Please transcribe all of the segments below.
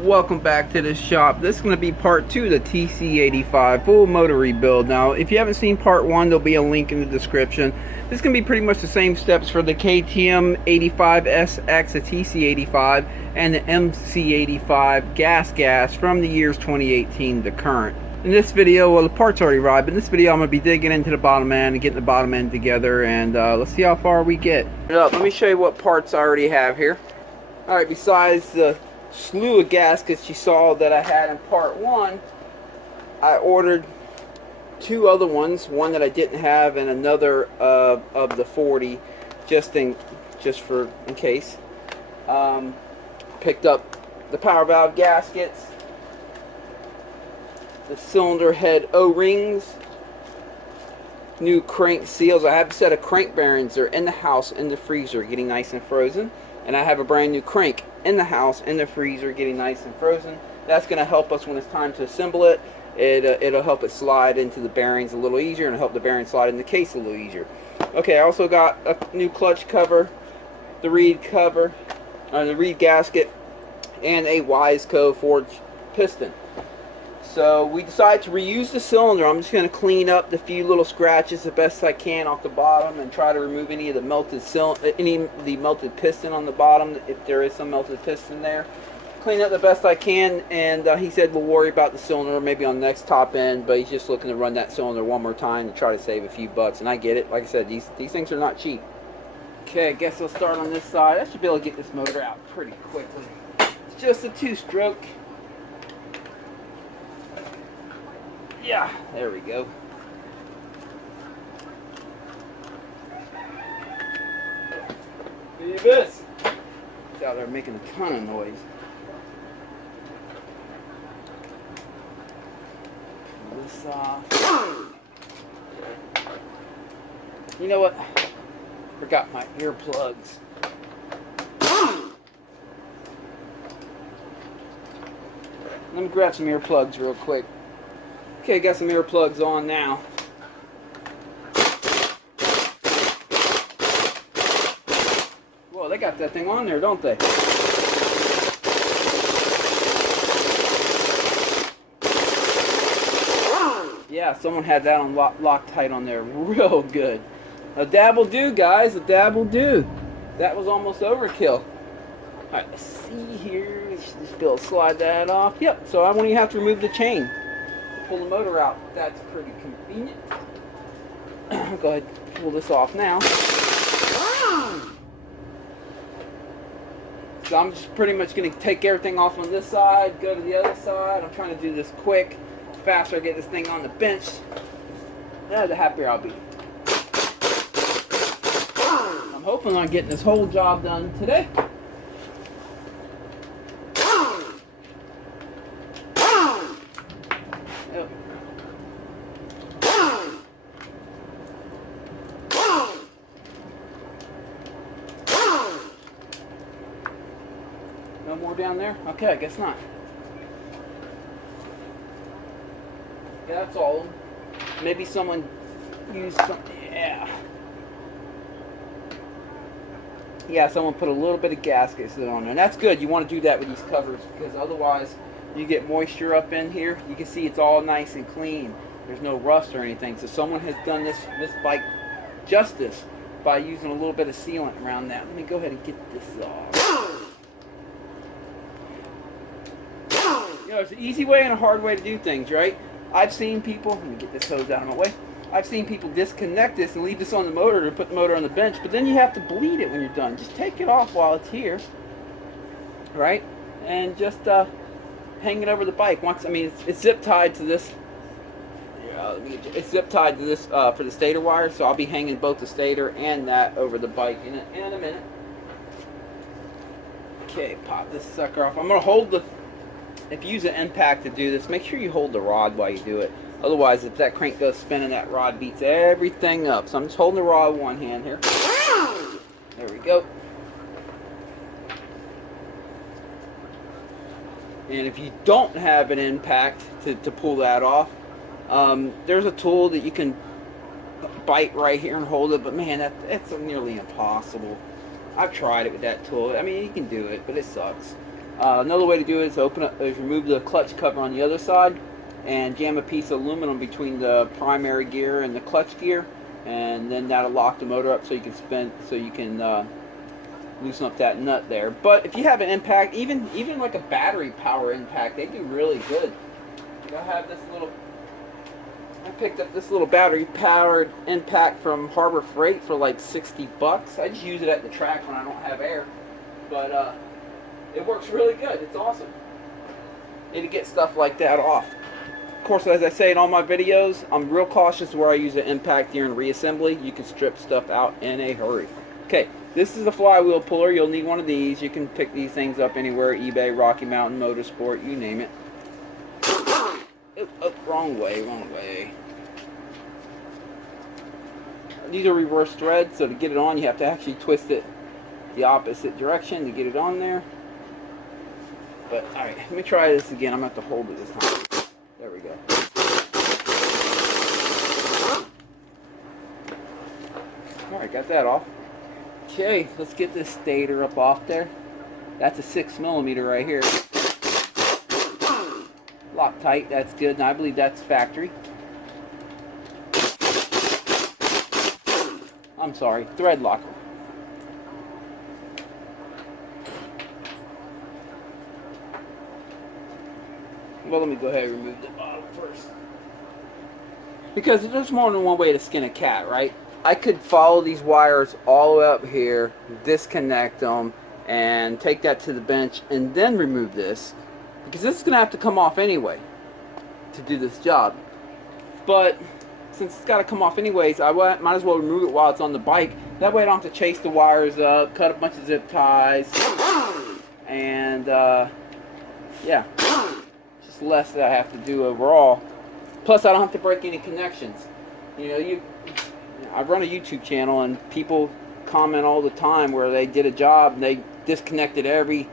Welcome back to the shop. This is going to be part 2 of the TC85 full motor rebuild. Now if you haven't seen part 1, there'll be a link in the description. This is going to be pretty much the same steps for the KTM 85SX, the TC85 and the MC85 gas from the years 2018 to current. In this video, well, the parts already arrived, but in this video I'm going to be digging into the bottom end and getting the bottom end together, and let's see how far we get. Let me show you what parts I already have here. Alright, besides the slew of gaskets you saw that I had in part 1, I ordered 2 other ones, one that I didn't have and another of the 40 just in case. Picked up the power valve gaskets, the cylinder head O-rings, new crank seals. I have a set of crank bearings. They're in the house in the freezer getting nice and frozen, and I have a brand new crank in the house in the freezer getting nice and frozen. That's going to help us when it's time to assemble it. It'll help it slide into the bearings a little easier, and it'll help the bearings slide in the case a little easier. Okay, I also got a new clutch cover, the reed cover, the reed gasket, and a Wiseco forged piston. So we decided to reuse the cylinder. I'm just going to clean up the few little scratches the best I can off the bottom and try to remove any of the melted melted piston on the bottom, if there is some melted piston there. Clean up the best I can, and he said we'll worry about the cylinder maybe on the next top end, but he's just looking to run that cylinder one more time to try to save a few bucks, and I get it. Like I said, these things are not cheap. Okay, I guess I'll start on this side. I should be able to get this motor out pretty quickly. It's just a 2-stroke. Yeah, there we go. Look at this. It's out there making a ton of noise. Pull this off. You know what? Forgot my earplugs. Let me grab some earplugs real quick. Okay, got some earplugs on now. Whoa, they got that thing on there, don't they? Yeah, someone had that on Loctite on there real good. A dab will do, guys. A dab will do. That was almost overkill. Alright, let's see here. Just be able to slide that off. Yep, so I won't even have to remove the chain. Pull the motor out. That's pretty convenient. I'll go ahead and pull this off now. So I'm just pretty much going to take everything off on this side, go to the other side. I'm trying to do this quick. The faster I get this thing on the bench, the happier I'll be. I'm hoping on getting this whole job done today. No more down there? Okay, I guess not. Yeah, that's all of them. Maybe someone used something. Yeah, someone put a little bit of gaskets on there. And that's good. You want to do that with these covers, because otherwise you get moisture up in here. You can see it's all nice and clean. There's no rust or anything. So someone has done this bike justice by using a little bit of sealant around that. Let me go ahead and get this off. You know, there's an easy way and a hard way to do things, right? I've seen people, let me get this hose out of my way. I've seen people disconnect this and leave this on the motor to put the motor on the bench, but then you have to bleed it when you're done. Just take it off while it's here, right? And just hang it over the bike. It's zip tied to this. Yeah, it's zip tied to this for the stator wire, so I'll be hanging both the stator and that over the bike in a minute. Okay, pop this sucker off. I'm gonna hold the. If you use an impact to do this, make sure you hold the rod while you do it. Otherwise, if that crank goes spinning, that rod beats everything up. So I'm just holding the rod with one hand here. There we go. And if you don't have an impact to pull that off, there's a tool that you can bite right here and hold it, but man, that's nearly impossible. I've tried it with that tool. I mean, you can do it, but it sucks. Another way to do it is remove the clutch cover on the other side and jam a piece of aluminum between the primary gear and the clutch gear, and then that'll lock the motor up so you can loosen up that nut there. But if you have an impact, even like a battery power impact, they do really good. I have this little. I picked up this little battery powered impact from Harbor Freight for like $60. I just use it at the track when I don't have air, but it works really good. It's awesome. Need to get stuff like that off. Of course, as I say in all my videos, I'm real cautious where I use an impact during reassembly. You can strip stuff out in a hurry. Okay, this is a flywheel puller. You'll need one of these. You can pick these things up anywhere, eBay, Rocky Mountain, Motorsport, you name it. Oh, wrong way. These are reverse threads, so to get it on, you have to actually twist it the opposite direction to get it on there. But, alright, let me try this again. I'm going to have to hold it this time. There we go. Alright, got that off. Okay, let's get this stator up off there. That's a 6mm right here. Loctite, that's good, and I believe that's factory. I'm sorry, thread locker. Well, let me go ahead and remove the bottom first. Because there's more than one way to skin a cat, right? I could follow these wires all the way up here, disconnect them, and take that to the bench, and then remove this. Because this is going to have to come off anyway to do this job. But since it's got to come off anyways, I might as well remove it while it's on the bike. That way I don't have to chase the wires up, cut a bunch of zip ties, and yeah, just less that I have to do overall. Plus I don't have to break any connections. You know, I run a YouTube channel and people comment all the time where they did a job and they disconnected every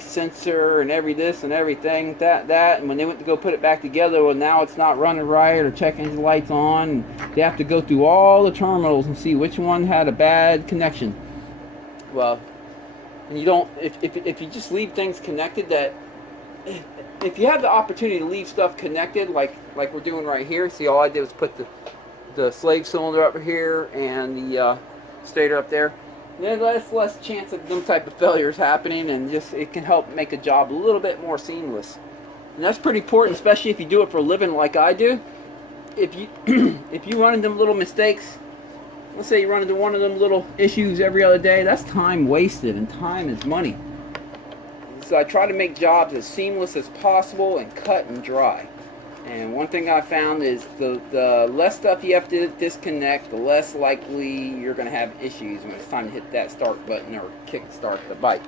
sensor and every this and everything that, and when they went to go put it back together, well, now it's not running right or checking the lights on, and they have to go through all the terminals and see which one had a bad connection. Well, and you don't, if you just leave things connected, that if you have the opportunity to leave stuff connected like we're doing right here, see, all I did was put the slave cylinder up here and the stator up there. Then there's less chance of them type of failures happening, and just it can help make a job a little bit more seamless. And that's pretty important, especially if you do it for a living like I do. If you if you run into little mistakes, let's say you run into one of them little issues every other day, that's time wasted, and time is money. So I try to make jobs as seamless as possible and cut and dry. And one thing I found is the less stuff you have to disconnect, the less likely you're going to have issues when it's time to hit that start button or kick start the bike.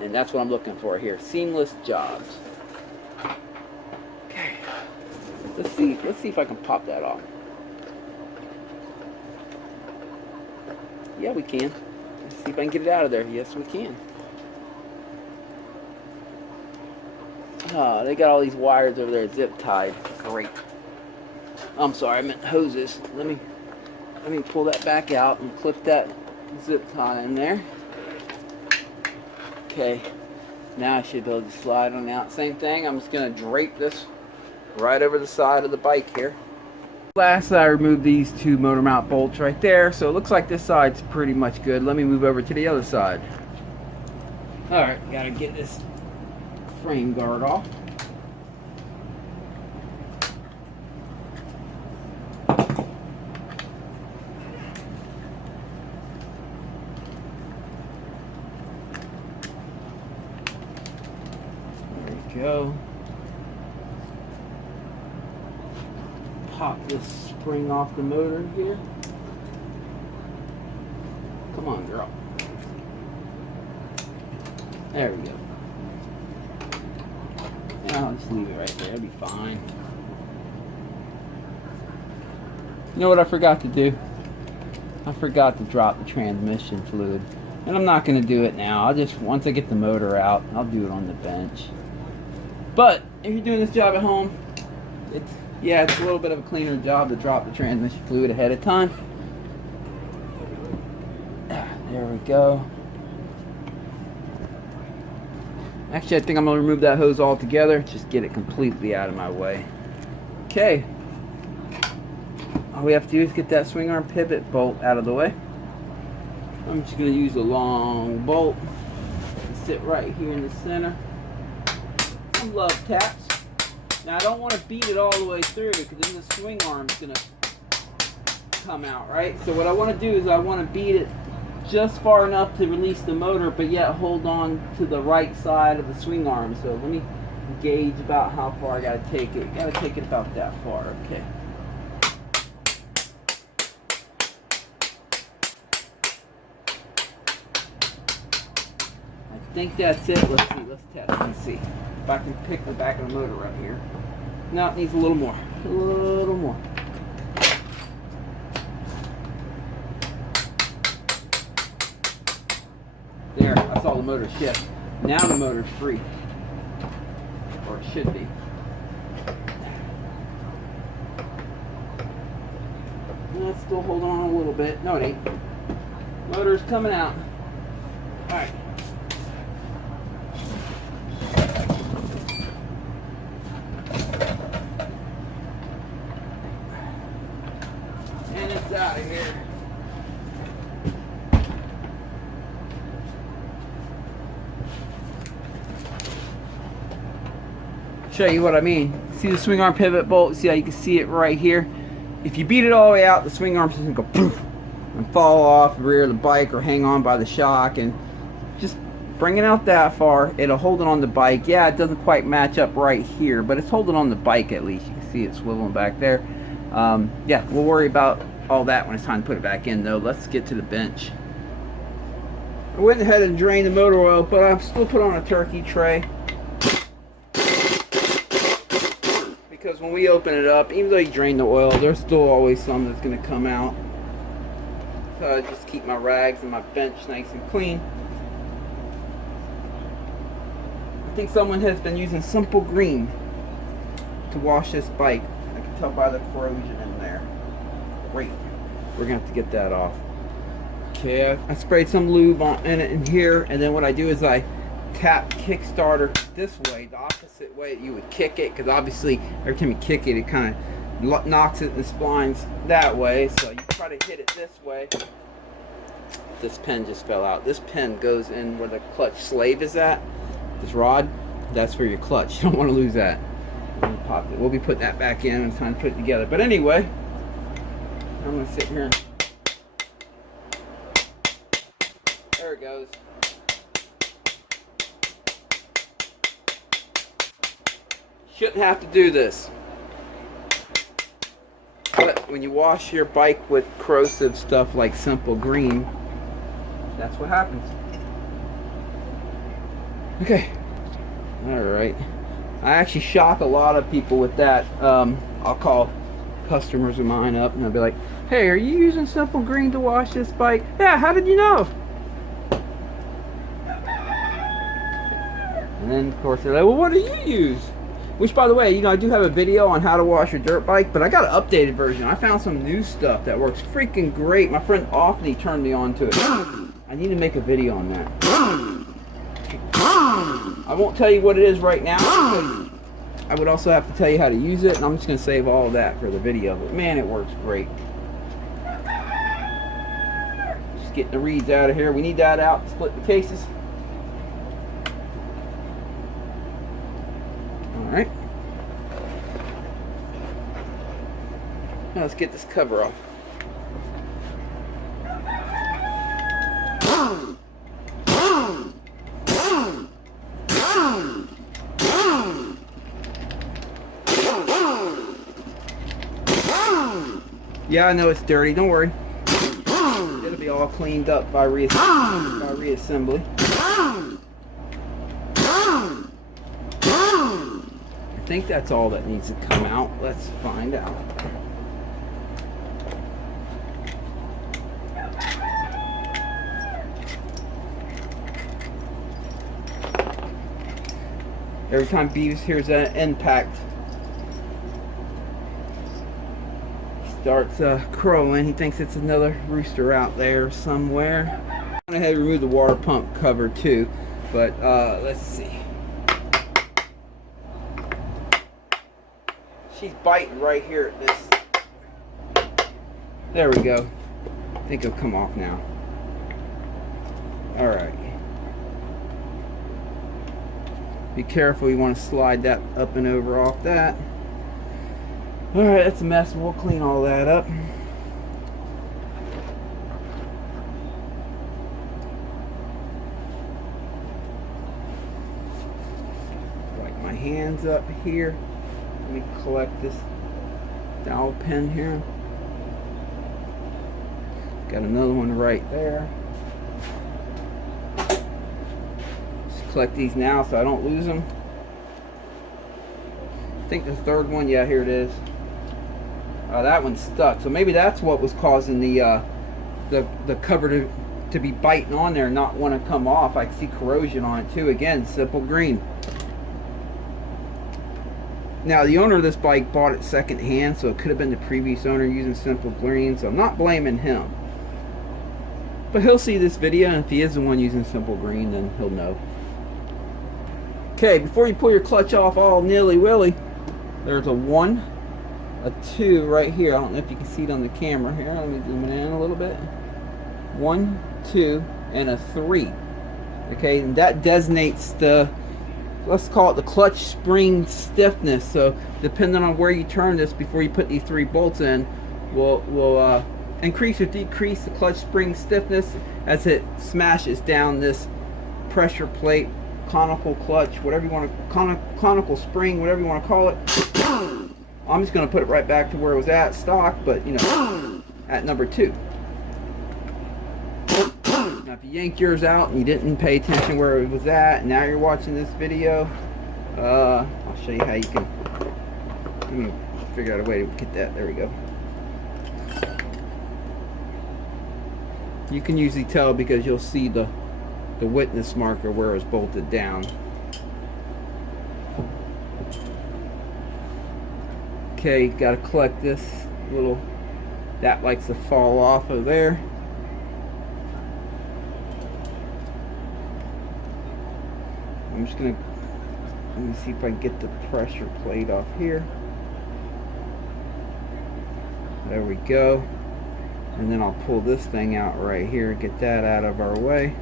And that's what I'm looking for here, seamless jobs. Okay, let's see if I can pop that off. Yeah, we can. Let's see if I can get it out of there. Yes, we can. They got all these wires over there zip tied. Great. I'm sorry, I meant hoses. Let me pull that back out and clip that zip tie in there. Okay. Now I should be able to slide on out. Same thing. I'm just going to drape this right over the side of the bike here. Last, I removed these two motor mount bolts right there. So it looks like this side's pretty much good. Let me move over to the other side. Alright, got to get this frame guard off. There we go. Pop this spring off the motor here. Come on, girl. There we go. I'll just leave it right there, it'll be fine. You know what I forgot to do? I forgot to drop the transmission fluid. And I'm not going to do it now. I'll just, once I get the motor out, I'll do it on the bench. But, if you're doing this job at home, it's a little bit of a cleaner job to drop the transmission fluid ahead of time. There we go. Actually, I think I'm going to remove that hose altogether. Just get it completely out of my way. Okay. All we have to do is get that swing arm pivot bolt out of the way. I'm just going to use a long bolt. Sit right here in the center. Some love taps. Now I don't want to beat it all the way through because then the swing arm's going to come out, right? So what I want to do is I want to beat it just far enough to release the motor, but yet hold on to the right side of the swing arm. So let me gauge about how far I got to take it. Got to take it about that far, okay. I think that's it. Let's see. Let's test and see if I can pick the back of the motor right here. No, it needs a little more. A little more. There, I saw the motor shift. Now the motor's free. Or it should be. Let's still hold on a little bit. No, it ain't. Motor's coming out. Alright. And it's out of here. Show you what I mean. See the swing arm pivot bolt? See how you can see it right here? If you beat it all the way out, the swing arm's just gonna go poof and fall off the rear of the bike or hang on by the shock, and just bring it out that far. It'll hold it on the bike. Yeah, it doesn't quite match up right here, but it's holding on the bike at least. You can see it swiveling back there. Yeah, we'll worry about all that when it's time to put it back in though. Let's get to the bench. I went ahead and drained the motor oil, but I'm still put on a turkey tray. Because when we open it up, even though you drain the oil, there's still always some that's going to come out. So I just keep my rags and my bench nice and clean. I think someone has been using Simple Green to wash this bike. I can tell by the corrosion in there. Great. We're going to have to get that off. Okay, I sprayed some lube in it in here, and then what I do is I tap Kickstarter this way, the opposite way that you would kick it, because obviously every time you kick it, it kind of knocks it in the splines that way. So you try to hit it this way. This pin just fell out. This pin goes in where the clutch slave is at. This rod, that's for your clutch. You don't want to lose that. Pop it. We'll be putting that back in and time to put it together. But anyway, I'm going to sit here and there it goes. Shouldn't have to do this, but when you wash your bike with corrosive stuff like Simple Green, that's what happens. Okay, alright. I actually shock a lot of people with that. I'll call customers of mine up and I'll be like, hey, are you using Simple Green to wash this bike? Yeah, how did you know? And then of course they're like, well, what do you use? Which, by the way, you know, I do have a video on how to wash your dirt bike, but I got an updated version. I found some new stuff that works freaking great. My friend Offney turned me on to it. I need to make a video on that. I won't tell you what it is right now, because I would also have to tell you how to use it, and I'm just going to save all of that for the video. But man, it works great. Just getting the reeds out of here. We need that out to split the cases. Alright. Now let's get this cover off. Yeah, I know it's dirty. Don't worry. It'll be all cleaned up by reassembly. I think that's all that needs to come out. Let's find out. Every time Beavis hears that impact, he starts crowing. He thinks it's another rooster out there somewhere. I went ahead and remove the water pump cover too, but let's see. She's biting right here at this. There we go. I think it'll come off now. Alright. Be careful, you want to slide that up and over off that. Alright, that's a mess. We'll clean all that up. Wipe my hands up here. Let me collect this dowel pin here. Got another one right there. Just collect these now so I don't lose them. I think the third one, yeah, here it is. That one's stuck. So maybe that's what was causing the cover to be biting on there and not want to come off. I can see corrosion on it too. Again, simple green. Now the owner of this bike bought it second hand, so it could have been the previous owner using simple green. So I'm not blaming him. But he'll see this video, and if he is the one using simple green, then he'll know. Okay, before you pull your clutch off all nilly-willy, there's a 1, a 2 right here. I don't know if you can see it on the camera here. Let me zoom it in a little bit. 1, 2, and a 3. Okay, and that designates the, let's call it the clutch spring stiffness. So depending on where you turn this before you put these 3 bolts in, will increase or decrease the clutch spring stiffness as it smashes down this pressure plate, conical clutch, whatever you want to, conical spring, whatever you want to call it. I'm just going to put it right back to where it was at stock, but you know, at number 2. Now if you yank yours out and you didn't pay attention where it was at, and now you're watching this video, I'll show you how you can, let me figure out a way to get that, there we go. You can usually tell because you'll see the witness marker where it's bolted down. Okay, got to collect this little, that likes to fall off of there. I'm just gonna, let me see if I can get the pressure plate off here. There we go. And then I'll pull this thing out right here, get that out of our way.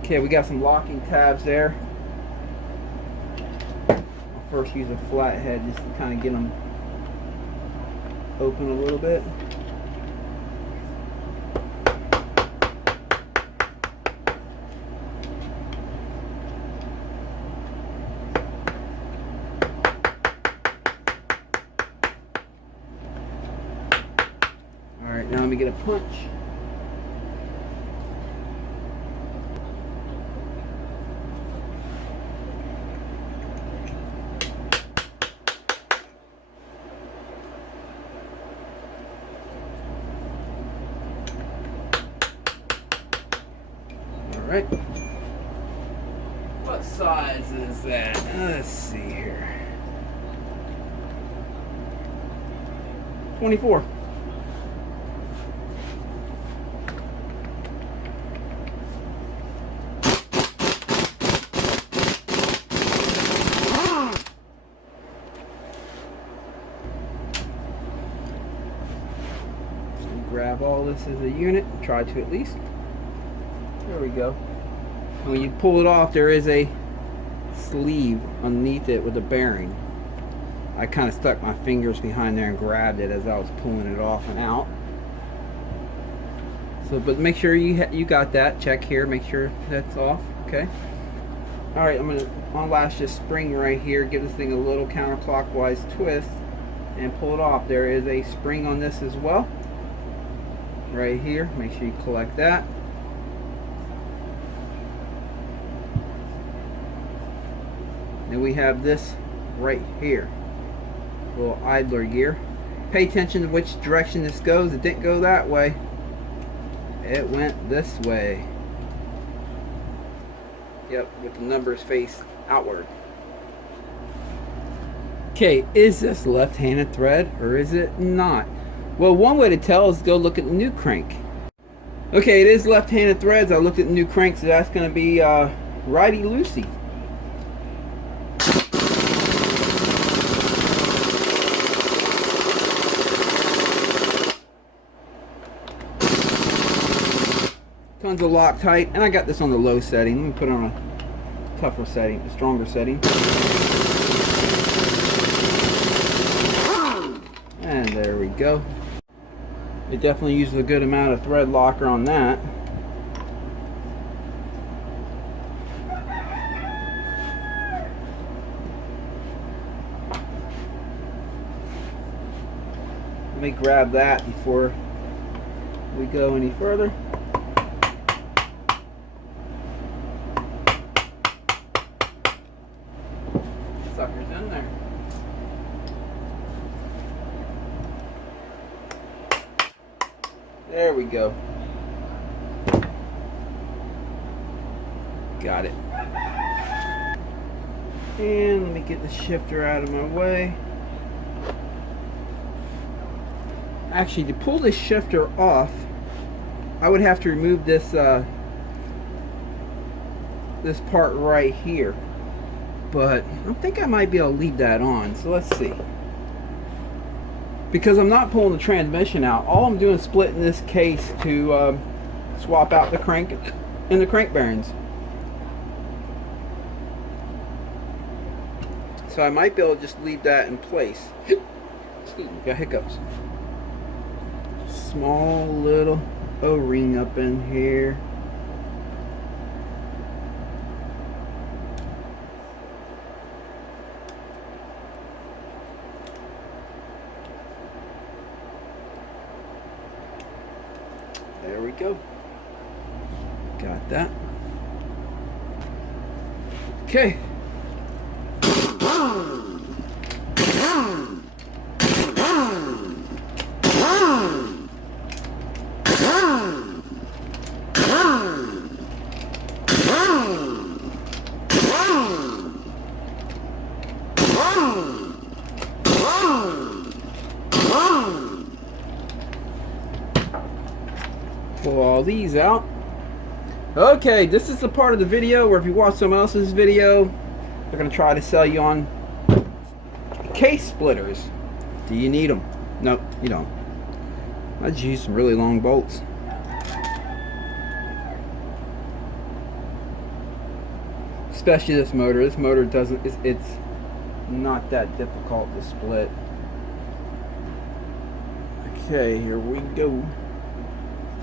Okay, we got some locking tabs there. I'll first use a flathead just to kind of get them open a little bit. Alright, now let me get a punch. Alright. What size is that? Let's see here. 24. Grab all this as a unit, try to at least. There we go. And when you pull it off, there is a sleeve underneath it with a bearing. I kind of stuck my fingers behind there and grabbed it as I was pulling it off and out. So, but make sure you got that. Check here, make sure that's off. Okay. All right, I'm gonna unlatch this spring right here. Give this thing a little counterclockwise twist and pull it off. There is a spring on this as well. Right here, make sure you collect that. Then we have this right here, little idler gear. Pay attention to which direction this goes. It didn't go that way, it went this way. Yep, with the numbers face outward. Okay, is this left-handed thread or is it not? Well, one way to tell is to go look at the new crank. Okay, it is left-handed threads. I looked at the new crank, so that's going to be righty-loosey. Tons of Loctite, and I got this on the low setting. Let me put it on a tougher setting, a stronger setting. And there we go. It definitely uses a good amount of thread locker on that. Let me grab that before we go any further. Sucker's in there. There we go. Got it. And let me get the shifter out of my way. Actually, to pull this shifter off, I would have to remove this this part right here. But I think I might be able to leave that on. So let's see. Because I'm not pulling the transmission out, all I'm doing is splitting this case to swap out the crank and the crank bearings. So I might be able to just leave that in place. Excuse me, got hiccups. Small little O-ring up in here. There we go. Got that. Okay. Pull all these out. Okay, this is the part of the video where if you watch someone else's video, they're going to try to sell you on case splitters. Do you need them? Nope, you don't. I just use some really long bolts. Especially this motor. This motor doesn't, it's not that difficult to split. Okay, here we go.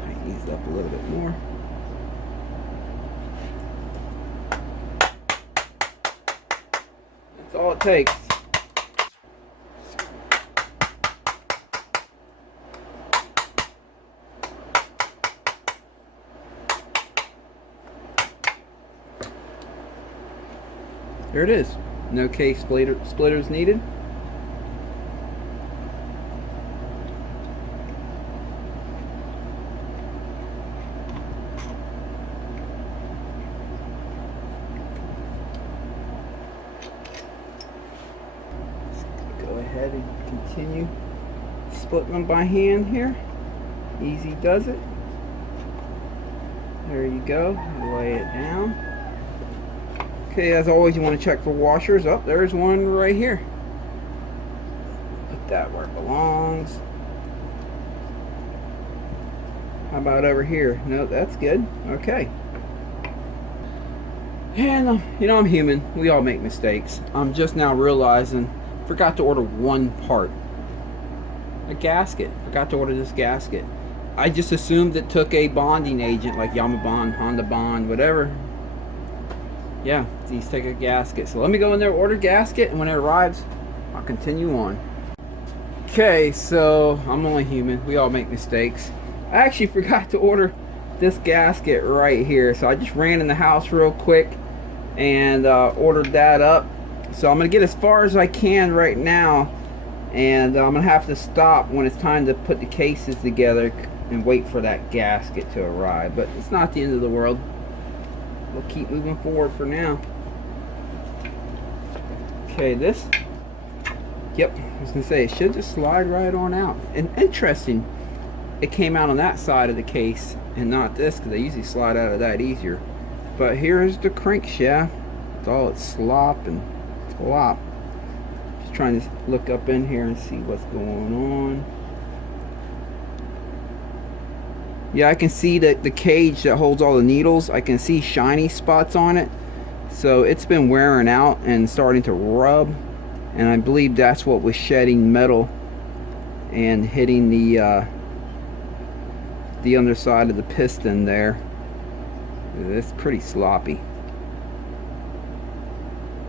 Tighten these up a little bit more. That's all it takes. There it is. No case splitters needed. Go ahead and continue splitting them by hand here. Easy does it. There you go. Lay it down. Okay, as always, you want to check for washers. Oh, there's one right here. Put that where it belongs. How about over here? No, that's good. Okay. And, you know, I'm human. We all make mistakes. I'm just now realizing, forgot to order one part. A gasket. Forgot to order this gasket. I just assumed it took a bonding agent like Yamaha Bond, Honda Bond, whatever. Yeah, these take a gasket. So let me go in there, order gasket, and when it arrives, I'll continue on. Okay, so I'm only human. We all make mistakes. I actually forgot to order this gasket right here. So I just ran in the house real quick and ordered that up. So I'm going to get as far as I can right now. And I'm going to have to stop when it's time to put the cases together and wait for that gasket to arrive. But it's not the end of the world. We'll keep moving forward for now. Okay, this, yep, I was gonna say it should just slide right on out. And interesting, it came out on that side of the case and not this, because they usually slide out of that easier. But here's the crankshaft with all its slop and flop. Just trying to look up in here and see what's going on. Yeah, I can see that the cage that holds all the needles, I can see shiny spots on it. So it's been wearing out and starting to rub, and I believe that's what was shedding metal and hitting the underside of the piston there. It's pretty sloppy.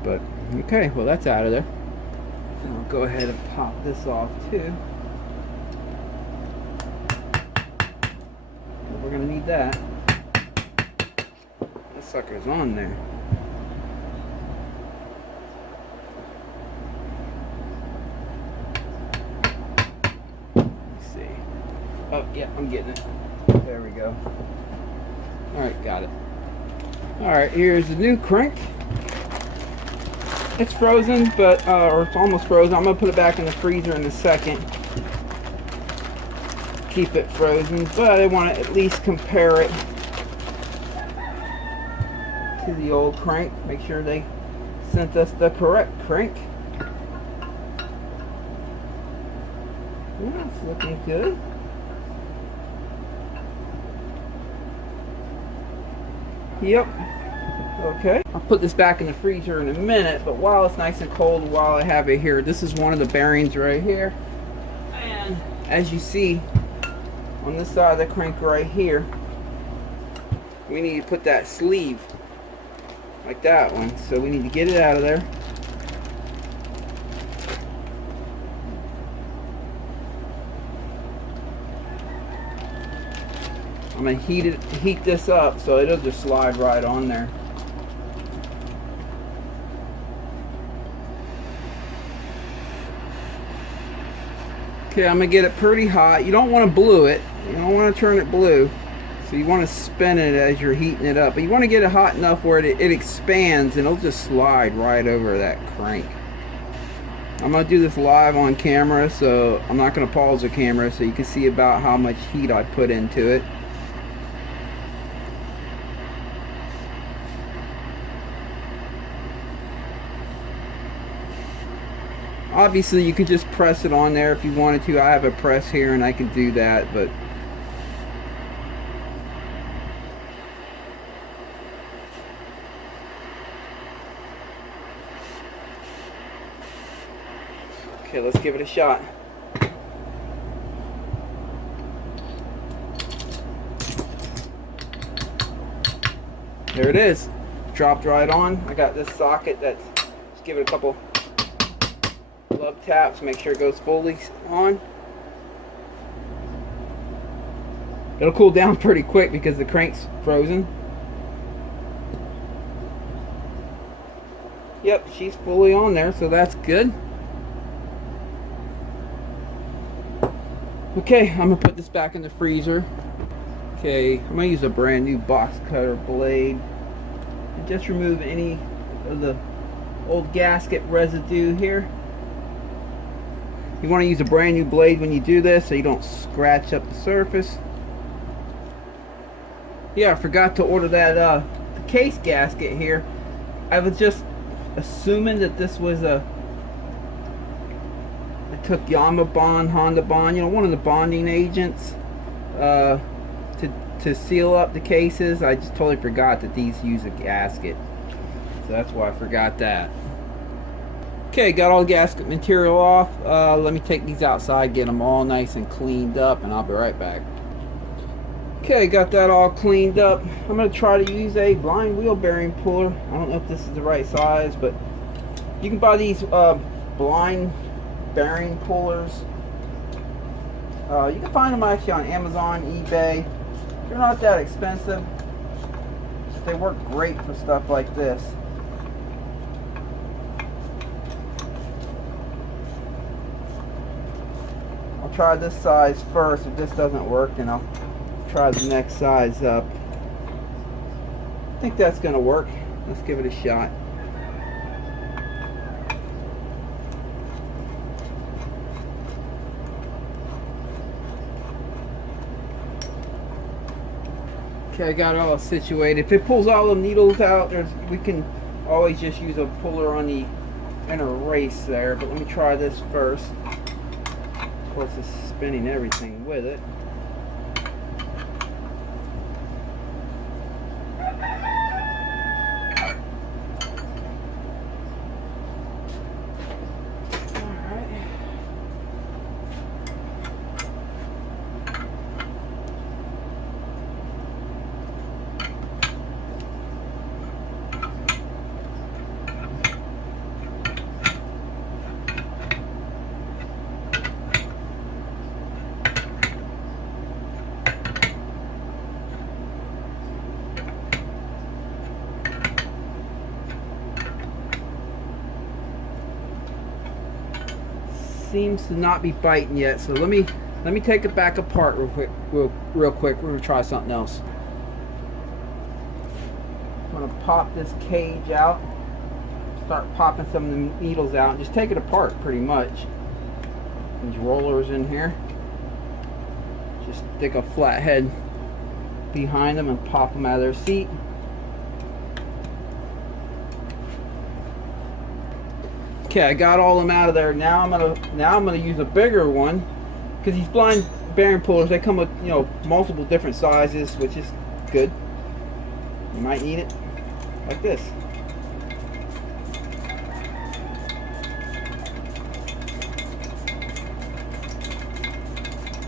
But okay, well that's out of there. And I'll go ahead and pop this off too. We're gonna need that. That sucker's on there. Let's see. Oh yeah, I'm getting it. There we go. Alright, got it. Alright, here's the new crank. It's frozen, but or it's almost frozen. I'm gonna put it back in the freezer in a second. Keep it frozen, but I want to at least compare it to the old crank. Make sure they sent us the correct crank. Yeah, it's looking good. Yep. Okay. I'll put this back in the freezer in a minute, but while it's nice and cold, while I have it here, this is one of the bearings right here. And as you see, on this side of the crank right here, we need to put that sleeve like that one. So we need to get it out of there. I'm gonna heat this up so it'll just slide right on there. Okay, I'm gonna get it pretty hot. You don't want to blue it. You don't want to turn it blue. So you want to spin it as you're heating it up. But you want to get it hot enough where it expands and it'll just slide right over that crank. I'm gonna do this live on camera, so I'm not gonna pause the camera so you can see about how much heat I put into it. Obviously you could just press it on there if you wanted to. I have a press here and I can do that, but okay, let's give it a shot. There it is. Dropped right on. I got this socket that's, just give it a couple love taps, make sure it goes fully on. It'll cool down pretty quick because the crank's frozen. Yep, she's fully on there, so that's good. Okay, I'm gonna put this back in the freezer. Okay, I'm gonna use a brand new box cutter blade and just remove any of the old gasket residue here. You want to use a brand new blade when you do this so you don't scratch up the surface. Yeah, I forgot to order that the case gasket here. I was just assuming that this was I took Yamaha bond, Honda bond, you know, one of the bonding agents to seal up the cases. I just totally forgot that these use a gasket, so that's why I forgot that. Okay, got all the gasket material off. Let me take these outside, get them all nice and cleaned up, and I'll be right back. Okay, got that all cleaned up. I'm going to try to use a blind wheel bearing puller. I don't know if this is the right size, but you can buy these blind bearing pullers. You can find them actually on Amazon, eBay. They're not that expensive. They work great for stuff like this. I'll try this size first. If this doesn't work, then I'll try the next size up. I think that's going to work. Let's give it a shot. Okay, I got it all situated. If it pulls all the needles out, we can always just use a puller on the inner race there. But let me try this first. Of course, it's spinning everything with it. seems to not be biting yet, so let me take it back apart real quick. Real quick, we're gonna try something else. I'm gonna pop this cage out, start popping some of the needles out, and just take it apart pretty much. These rollers in here, just stick a flat head behind them and pop them out of their seat. Okay, I got all of them out of there. Now I'm gonna use a bigger one, because these blind bearing pullers, they come with, you know, multiple different sizes, which is good. You might need it like this.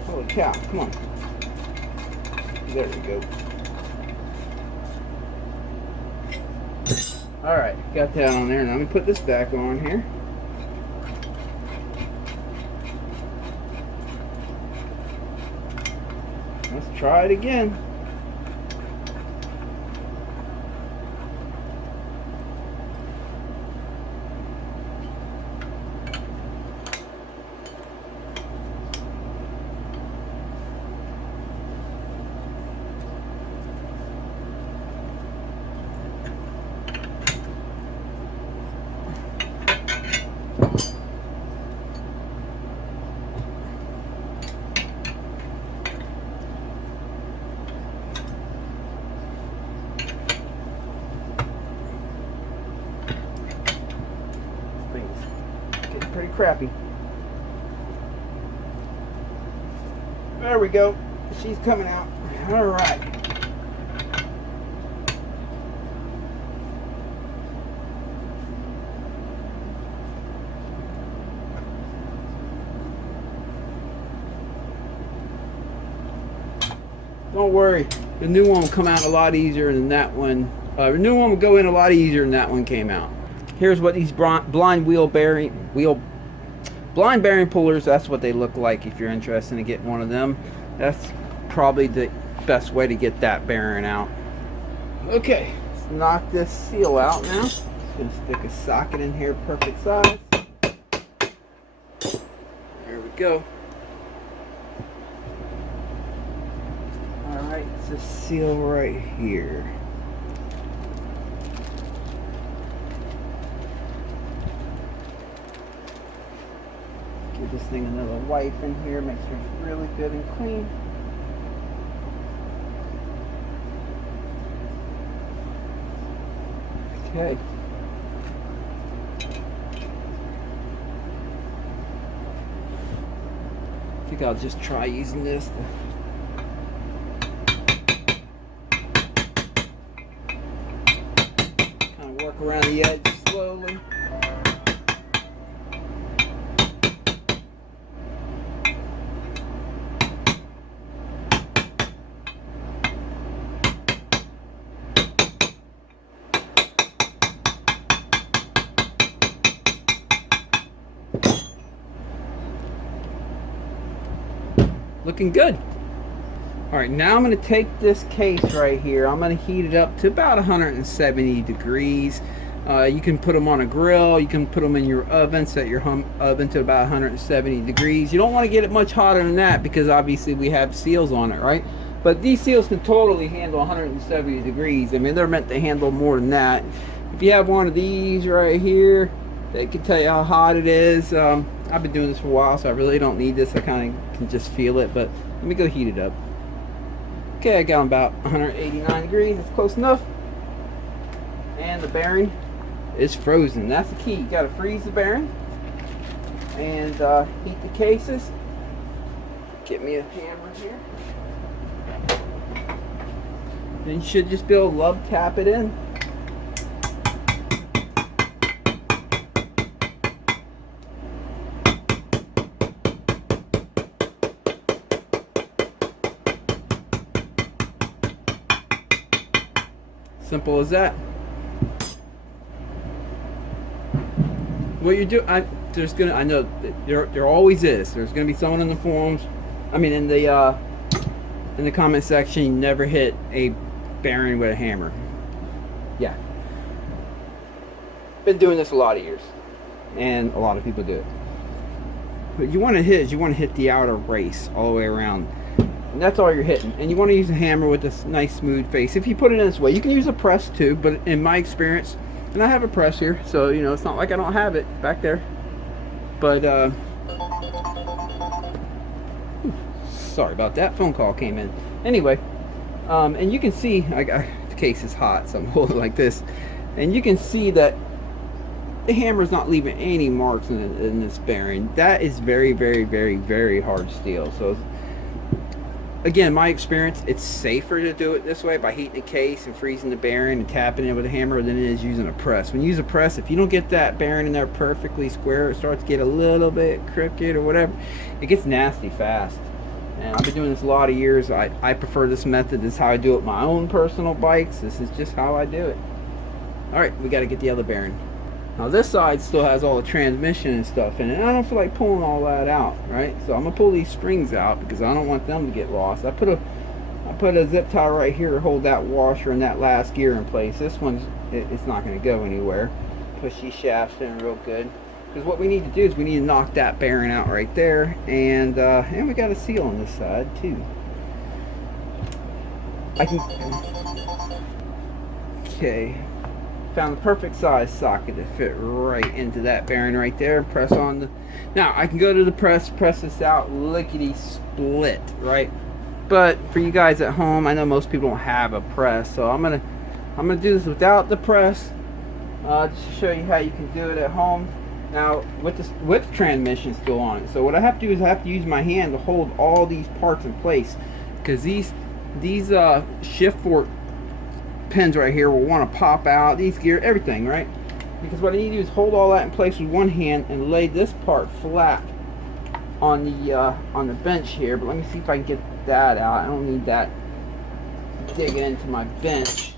Holy cow! Come on. There we go. Alright, got that on there. Now let me put this back on here. Let's try it again. Pretty crappy. There we go. She's coming out. All right. Don't worry. The new one will come out a lot easier than that one. The new one will go in a lot easier than that one came out. Here's what these blind bearing pullers, that's what they look like if you're interested in getting one of them. That's probably the best way to get that bearing out. Okay, let's knock this seal out now. Just gonna stick a socket in here, perfect size. There we go. Alright, it's a seal right here. Give this thing another wipe in here, make sure it's really good and clean. Okay. I think I'll just try using this to kind of work around the edge slowly. Looking good. Alright, now I'm going to take this case right here. I'm going to heat it up to about 170 degrees. You can put them on a grill. You can put them in your oven. Set your oven to about 170 degrees. You don't want to get it much hotter than that because obviously we have seals on it, right? But these seals can totally handle 170 degrees. I mean, they're meant to handle more than that. If you have one of these right here, they can tell you how hot it is. I've been doing this for a while, so I really don't need this. I kind of can just feel it, but let me go heat it up. Okay, I got them about 189 degrees. It's close enough. And the bearing is frozen. That's the key. You got to freeze the bearing and heat the cases. Get me a hammer here. And you should just be able to love tap it in. Simple as that. What you do, I know there always is. There's gonna be someone in the forums, I mean in the comment section, you never hit a bearing with a hammer. Yeah. Been doing this a lot of years, and a lot of people do it. what you want to hit is you want to hit the outer race all the way around. And that's all you're hitting. And you want to use a hammer with this nice smooth face. If you put it in this way, you can use a press too, but in my experience, and I have a press here, so you know, it's not like I don't have it back there. But sorry about that, phone call came in. Anyway, and you can see, the case is hot, so I'm holding it like this. And you can see that the hammer's not leaving any marks in this bearing. That is very, very, very, very hard steel. So again, my experience, it's safer to do it this way by heating the case and freezing the bearing and tapping it with a hammer than it is using a press. When you use a press, if you don't get that bearing in there perfectly square, it starts to get a little bit crooked or whatever. It gets nasty fast. And I've been doing this a lot of years. I prefer this method. This is how I do it with my own personal bikes. This is just how I do it. Alright, we got to get the other bearing. Now this side still has all the transmission and stuff in it. And I don't feel like pulling all that out, right? So I'm gonna pull these springs out because I don't want them to get lost. I put a zip tie right here to hold that washer and that last gear in place. This one's it's not gonna go anywhere. Push these shafts in real good. Because what we need to do is we need to knock that bearing out right there, and we got a seal on this side too. Okay. Found the perfect size socket to fit right into that bearing right there. Press on the. Now I can go to the press this out, lickety split, right? But for you guys at home, I know most people don't have a press, so I'm gonna do this without the press, just to show you how you can do it at home. Now with the transmission still on it, so what I have to do is I have to use my hand to hold all these parts in place, because these shift fork pins right here will want to pop out, these gear, everything, right? Because what I need to do is hold all that in place with one hand and lay this part flat on the bench here. But let me see if I can get that out. I don't need that digging into my bench.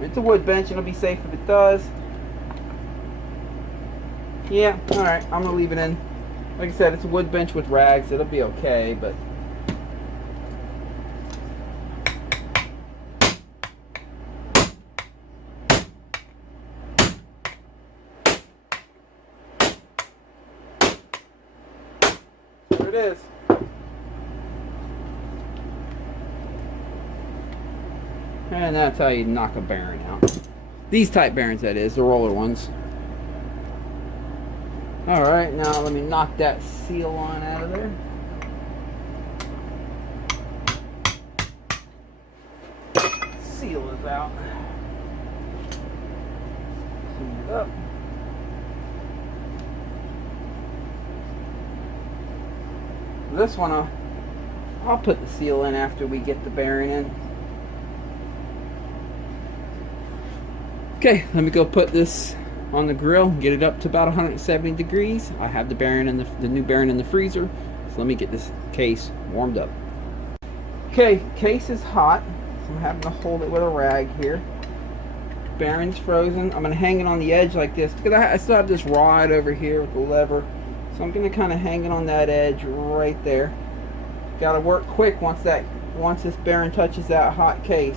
It's a wood bench, it'll be safe if it does. Yeah, alright, I'm gonna leave it in. Like I said, it's a wood bench with rags, it'll be okay, but there it is. And that's how you knock a bearing out. These type bearings, that is, the roller ones. Alright, now let me knock that seal on out of there. Seal is out. Seal it up. This one, I'll put the seal in after we get the bearing in. Okay, let me go put this on the grill, get it up to about 170 degrees. I have the bearing in the new bearing in the freezer, so let me get this case warmed up. Okay, case is hot, so I'm having to hold it with a rag here. Bearing's frozen. I'm gonna hang it on the edge like this because I still have this rod over here with the lever. So I'm going to kind of hang it on that edge right there. Got to work quick once this bearing touches that hot case.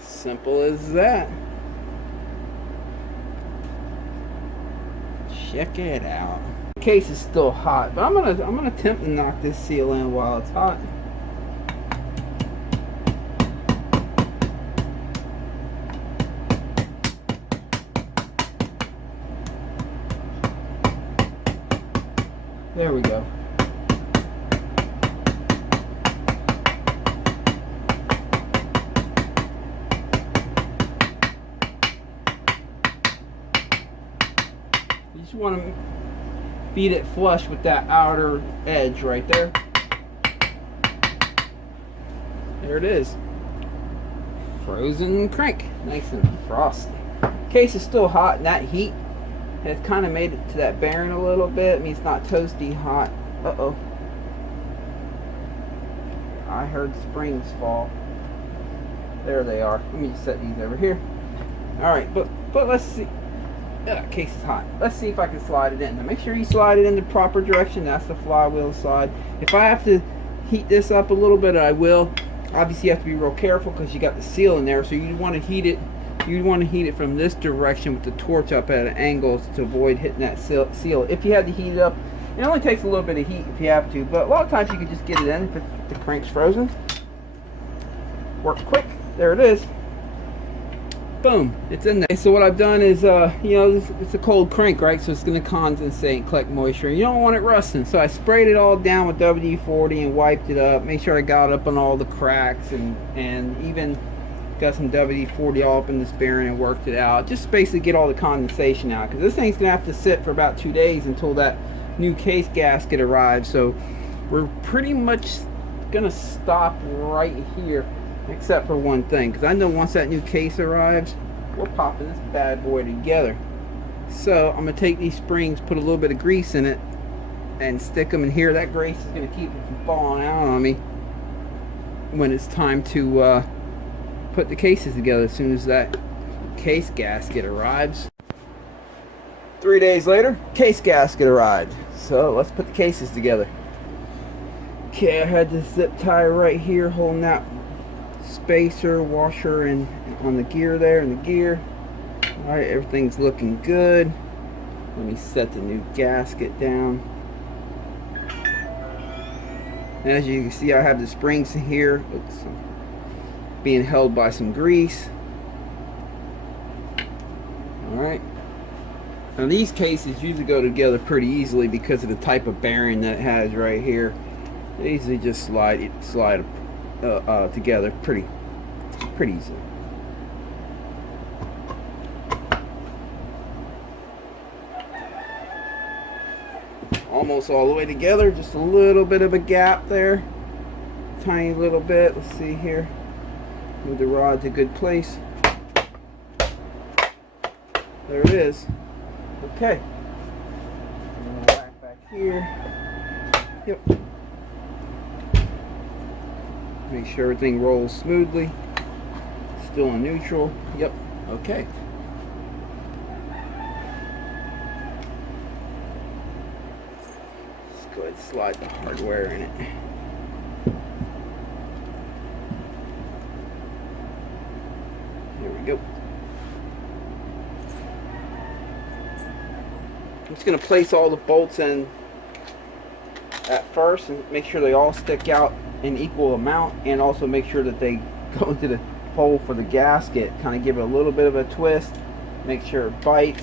Simple as that. Check it out. The case is still hot, but I'm gonna attempt to knock this seal in while it's hot. There we go. You just want to beat it flush with that outer edge right there. There it is. Frozen crank. Nice and frosty. Case is still hot, and that heat has kind of made it to that bearing a little bit. I mean, it's not toasty hot. Uh-oh. I heard springs fall. There they are. Let me just set these over here. Alright, but let's see. Case is hot. Let's see if I can slide it in. Now make sure you slide it in the proper direction. That's the flywheel side. If I have to heat this up a little bit, I will. Obviously you have to be real careful because you got the seal in there, so you want to heat it. You want to heat it from this direction with the torch up at an angle to avoid hitting that seal. If you have to heat it up, it only takes a little bit of heat if you have to, but a lot of times you can just get it in if the crank's frozen. Work quick. There it is. Boom, it's in there. So what I've done is, you know, it's a cold crank, right? So it's going to condensate and collect moisture. You don't want it rusting. So I sprayed it all down with WD-40 and wiped it up. Make sure I got up on all the cracks and even got some WD-40 all up in this bearing and worked it out. Just basically get all the condensation out, because this thing's going to have to sit for about 2 days until that new case gasket arrives. So we're pretty much going to stop right here. Except for one thing, because I know once that new case arrives, we're popping this bad boy together. So I'm going to take these springs, put a little bit of grease in it, and stick them in here. That grease is going to keep it from falling out on me when it's time to put the cases together as soon as that case gasket arrives. 3 days later, case gasket arrived. So let's put the cases together. Okay, I had this zip tie right here holding that spacer, washer, and on the gear there, and the gear. Alright, everything's looking good. Let me set the new gasket down. And as you can see, I have the springs in here. It's being held by some grease. Alright. Now these cases usually go together pretty easily because of the type of bearing that it has right here. They easily just slide together pretty easily. Almost all the way together, just a little bit of a gap there, tiny little bit. Let's see here, move the rod to a good place. There it is. Okay, back here. Yep. Make sure everything rolls smoothly. Still in neutral. Yep. Okay. Let's go ahead and slide the hardware in it. There we go. I'm just going to place all the bolts in at first and make sure they all stick out in equal amount, and also make sure that they go into the hole for the gasket. Kind of give it a little bit of a twist, make sure it bites.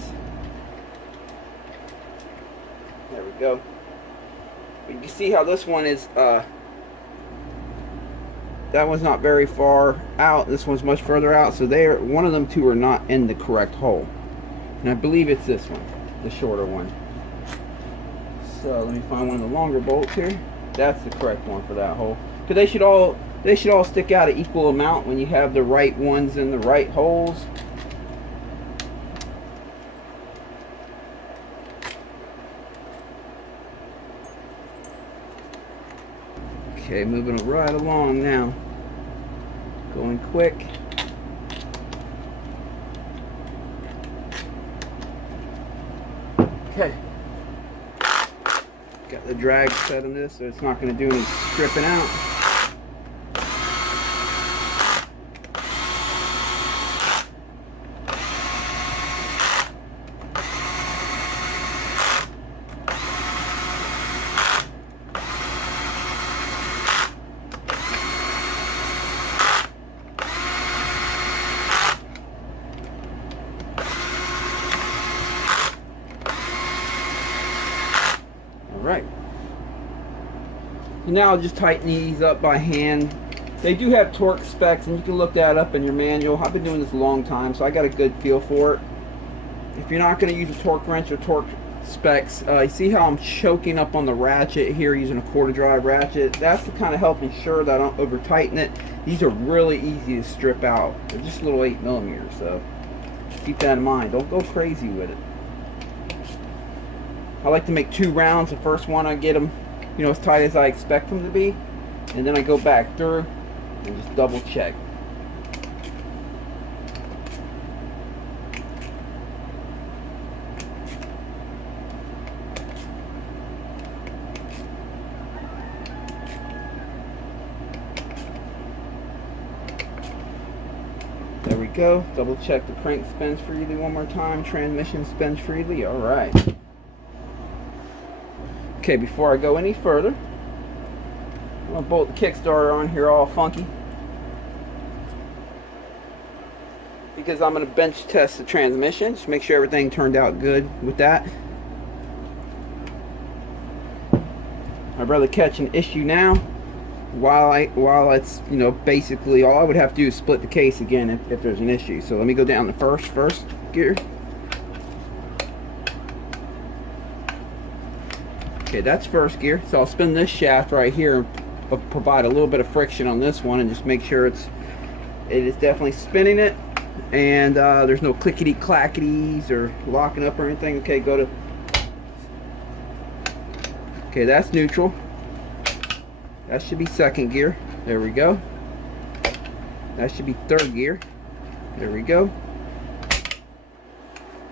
There we go. But you can see how this one is, that one's not very far out, this one's much further out, so one of them two are not in the correct hole. And I believe it's this one, the shorter one. So let me find one of the longer bolts here. That's the correct one for that hole. Because they should all stick out an equal amount when you have the right ones in the right holes. Okay, moving right along now. Going quick. Okay. Got the drag set on this, so it's not going to do any stripping out. Alright. Now I'll just tighten these up by hand. They do have torque specs, and you can look that up in your manual. I've been doing this a long time, so I got a good feel for it. If you're not going to use a torque wrench or torque specs, you see how I'm choking up on the ratchet here using a quarter drive ratchet? That's to kind of help ensure that I don't over tighten it. These are really easy to strip out. They're just little 8mm, so keep that in mind. Don't go crazy with it. I like to make 2 rounds. The first one I get them, you know, as tight as I expect them to be, and then I go back through and just double check. go. Double check the crank spins freely one more time. Transmission spins freely. Alright. Okay, before I go any further, I'm going to bolt the Kickstarter on here all funky, because I'm going to bench test the transmission. Just make sure everything turned out good with that. I'd rather catch an issue now while it's, you know, basically all I would have to do is split the case again if there's an issue. So let me go down the first gear. Okay, that's first gear. So I'll spin this shaft right here and provide a little bit of friction on this one and just make sure it is definitely spinning it, and there's no clickety clackities or locking up or anything. Okay, go to, okay, that's neutral. That should be second gear. There we go. That should be third gear. There we go.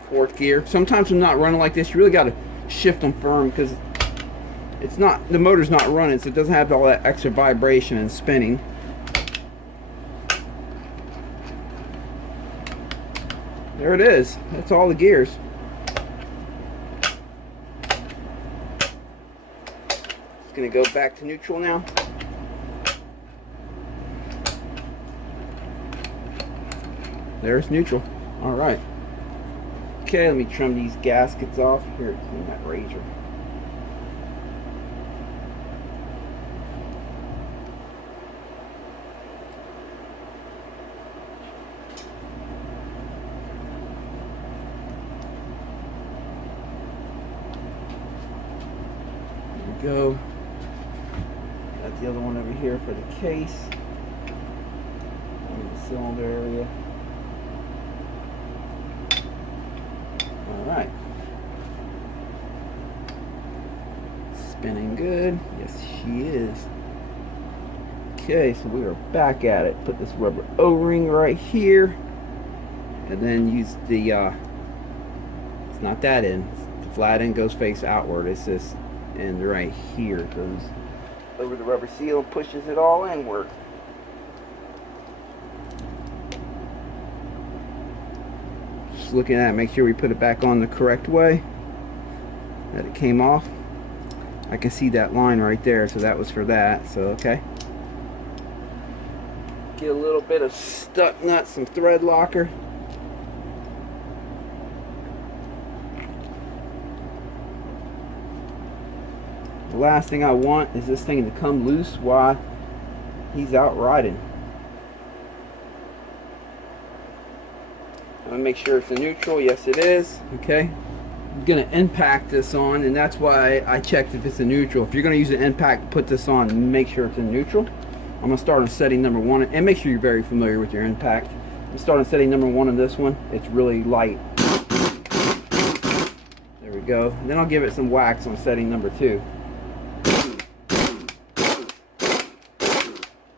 Fourth gear. Sometimes when not running like this, you really got to shift them firm, because it's not, the motor's not running, so it doesn't have all that extra vibration and spinning. There it is. That's all the gears. Just gonna go back to neutral now. There's neutral. All right. Okay, let me trim these gaskets off. Here, clean that razor. Go. Got the other one over here for the case. And the cylinder area. Alright. Spinning good. Yes, she is. Okay, so we are back at it. Put this rubber O-ring right here. And then use the, it's not that end. The flat end goes face outward. It's this end right here. It goes over the rubber seal and pushes it all inward. Just looking at it, make sure we put it back on the correct way, that it came off. I can see that line right there, so that was for that. So okay, get a little bit of stuck nut, some thread locker. The last thing I want is this thing to come loose while he's out riding. I'm gonna make sure it's a neutral. Yes, it is. Okay, I'm gonna impact this on, and that's why I checked if it's a neutral. If you're gonna use an impact, put this on, make sure it's a neutral. I'm gonna start on setting number 1, and make sure you're very familiar with your impact. I'm starting on setting number 1 on this one. It's really light. There we go. And then I'll give it some wax on setting number 2.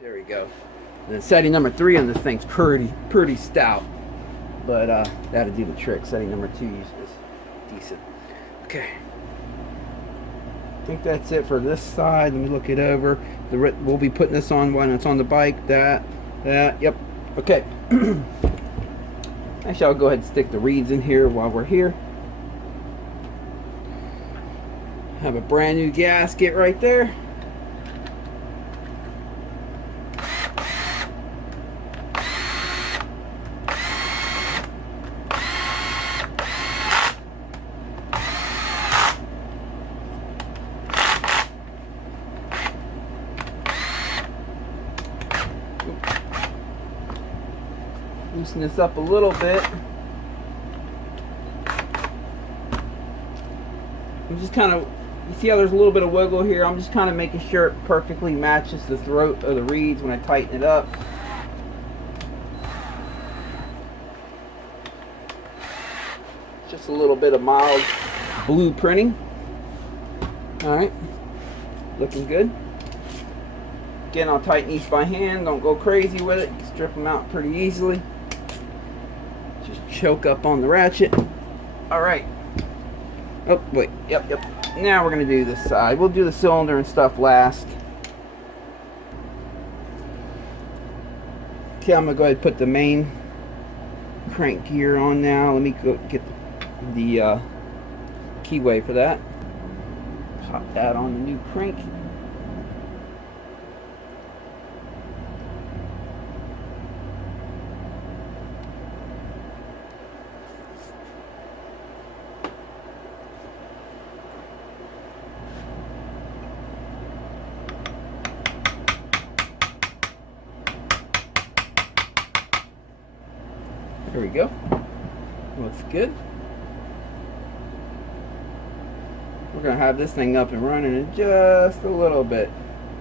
There we go. And then setting number 3 on this thing's pretty stout, but that'll do the trick. Setting number 2 is decent. Okay, I think that's it for this side. Let me look it over. We'll be putting this on when it's on the bike. That, yep. Okay. Actually, I'll go ahead and stick the reeds in here while we're here. Have a brand new gasket right there. Loosen this up a little bit. I'm just kind of, you see how there's a little bit of wiggle here? I'm just kind of making sure it perfectly matches the throat of the reeds when I tighten it up. Just a little bit of mild blueprinting. Alright, looking good. Again, I'll tighten these by hand. Don't go crazy with it. Strip them out pretty easily. Just choke up on the ratchet. Alright. Oh, wait. Yep. Now we're going to do this side. We'll do the cylinder and stuff last. Okay, I'm going to go ahead and put the main crank gear on now. Let me go get the keyway for that. Pop that on the new crank. There we go. Looks good. We're gonna have this thing up and running in just a little bit.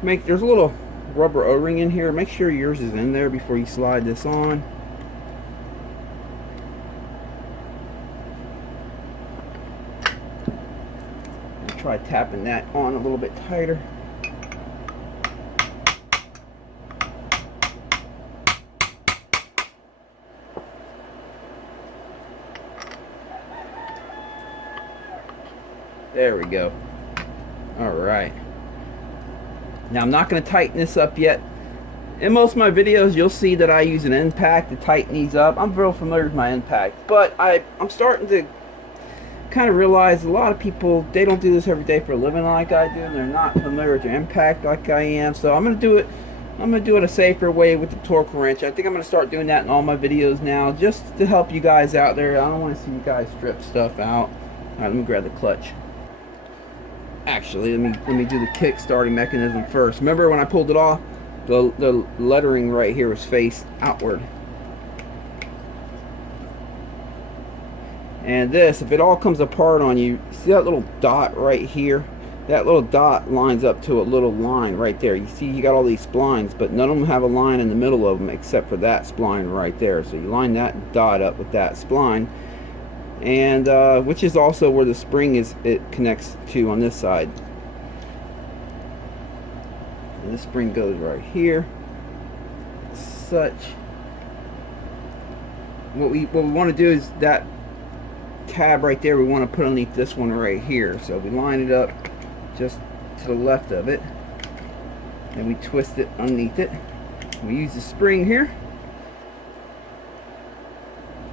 There's a little rubber O-ring in here. Make sure yours is in there before you slide this on. Try tapping that on a little bit tighter. There we go. All right. Now I'm not going to tighten this up yet. In most of my videos, you'll see that I use an impact to tighten these up. I'm real familiar with my impact, but I'm starting to kind of realize a lot of people, they don't do this every day for a living like I do. They're not familiar with their impact like I am. So I'm going to do it a safer way with the torque wrench. I think I'm going to start doing that in all my videos now, just to help you guys out there. I don't want to see you guys strip stuff out. All right, let me grab the clutch. Actually, let me do the kick starting mechanism first. Remember when I pulled it off, the lettering right here was faced outward. And this, if it all comes apart on you, see that little dot right here? That little dot lines up to a little line right there. You see you got all these splines, but none of them have a line in the middle of them except for that spline right there. So you line that dot up with that spline, and which is also where the spring it connects to on this side. And this spring goes right here. Such. What we want to do is that tab right there we want to put underneath this one right here. So we line it up just to the left of it, and we twist it underneath it. We use the spring here.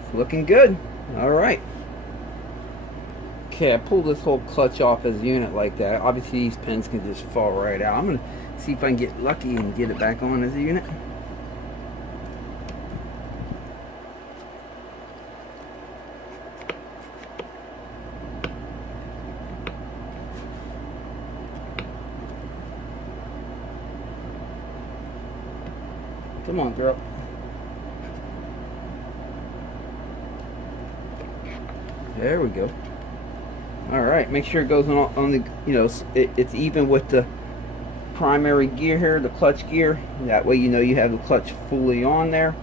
It's looking good. All right. Okay, I pulled this whole clutch off as a unit like that. Obviously these pins can just fall right out. I'm gonna see if I can get lucky and get it back on as a unit. Come on, girl. There we go. All right, make sure it goes on the, you know, it's even with the primary gear here, the clutch gear. That way you know you have the clutch fully on there.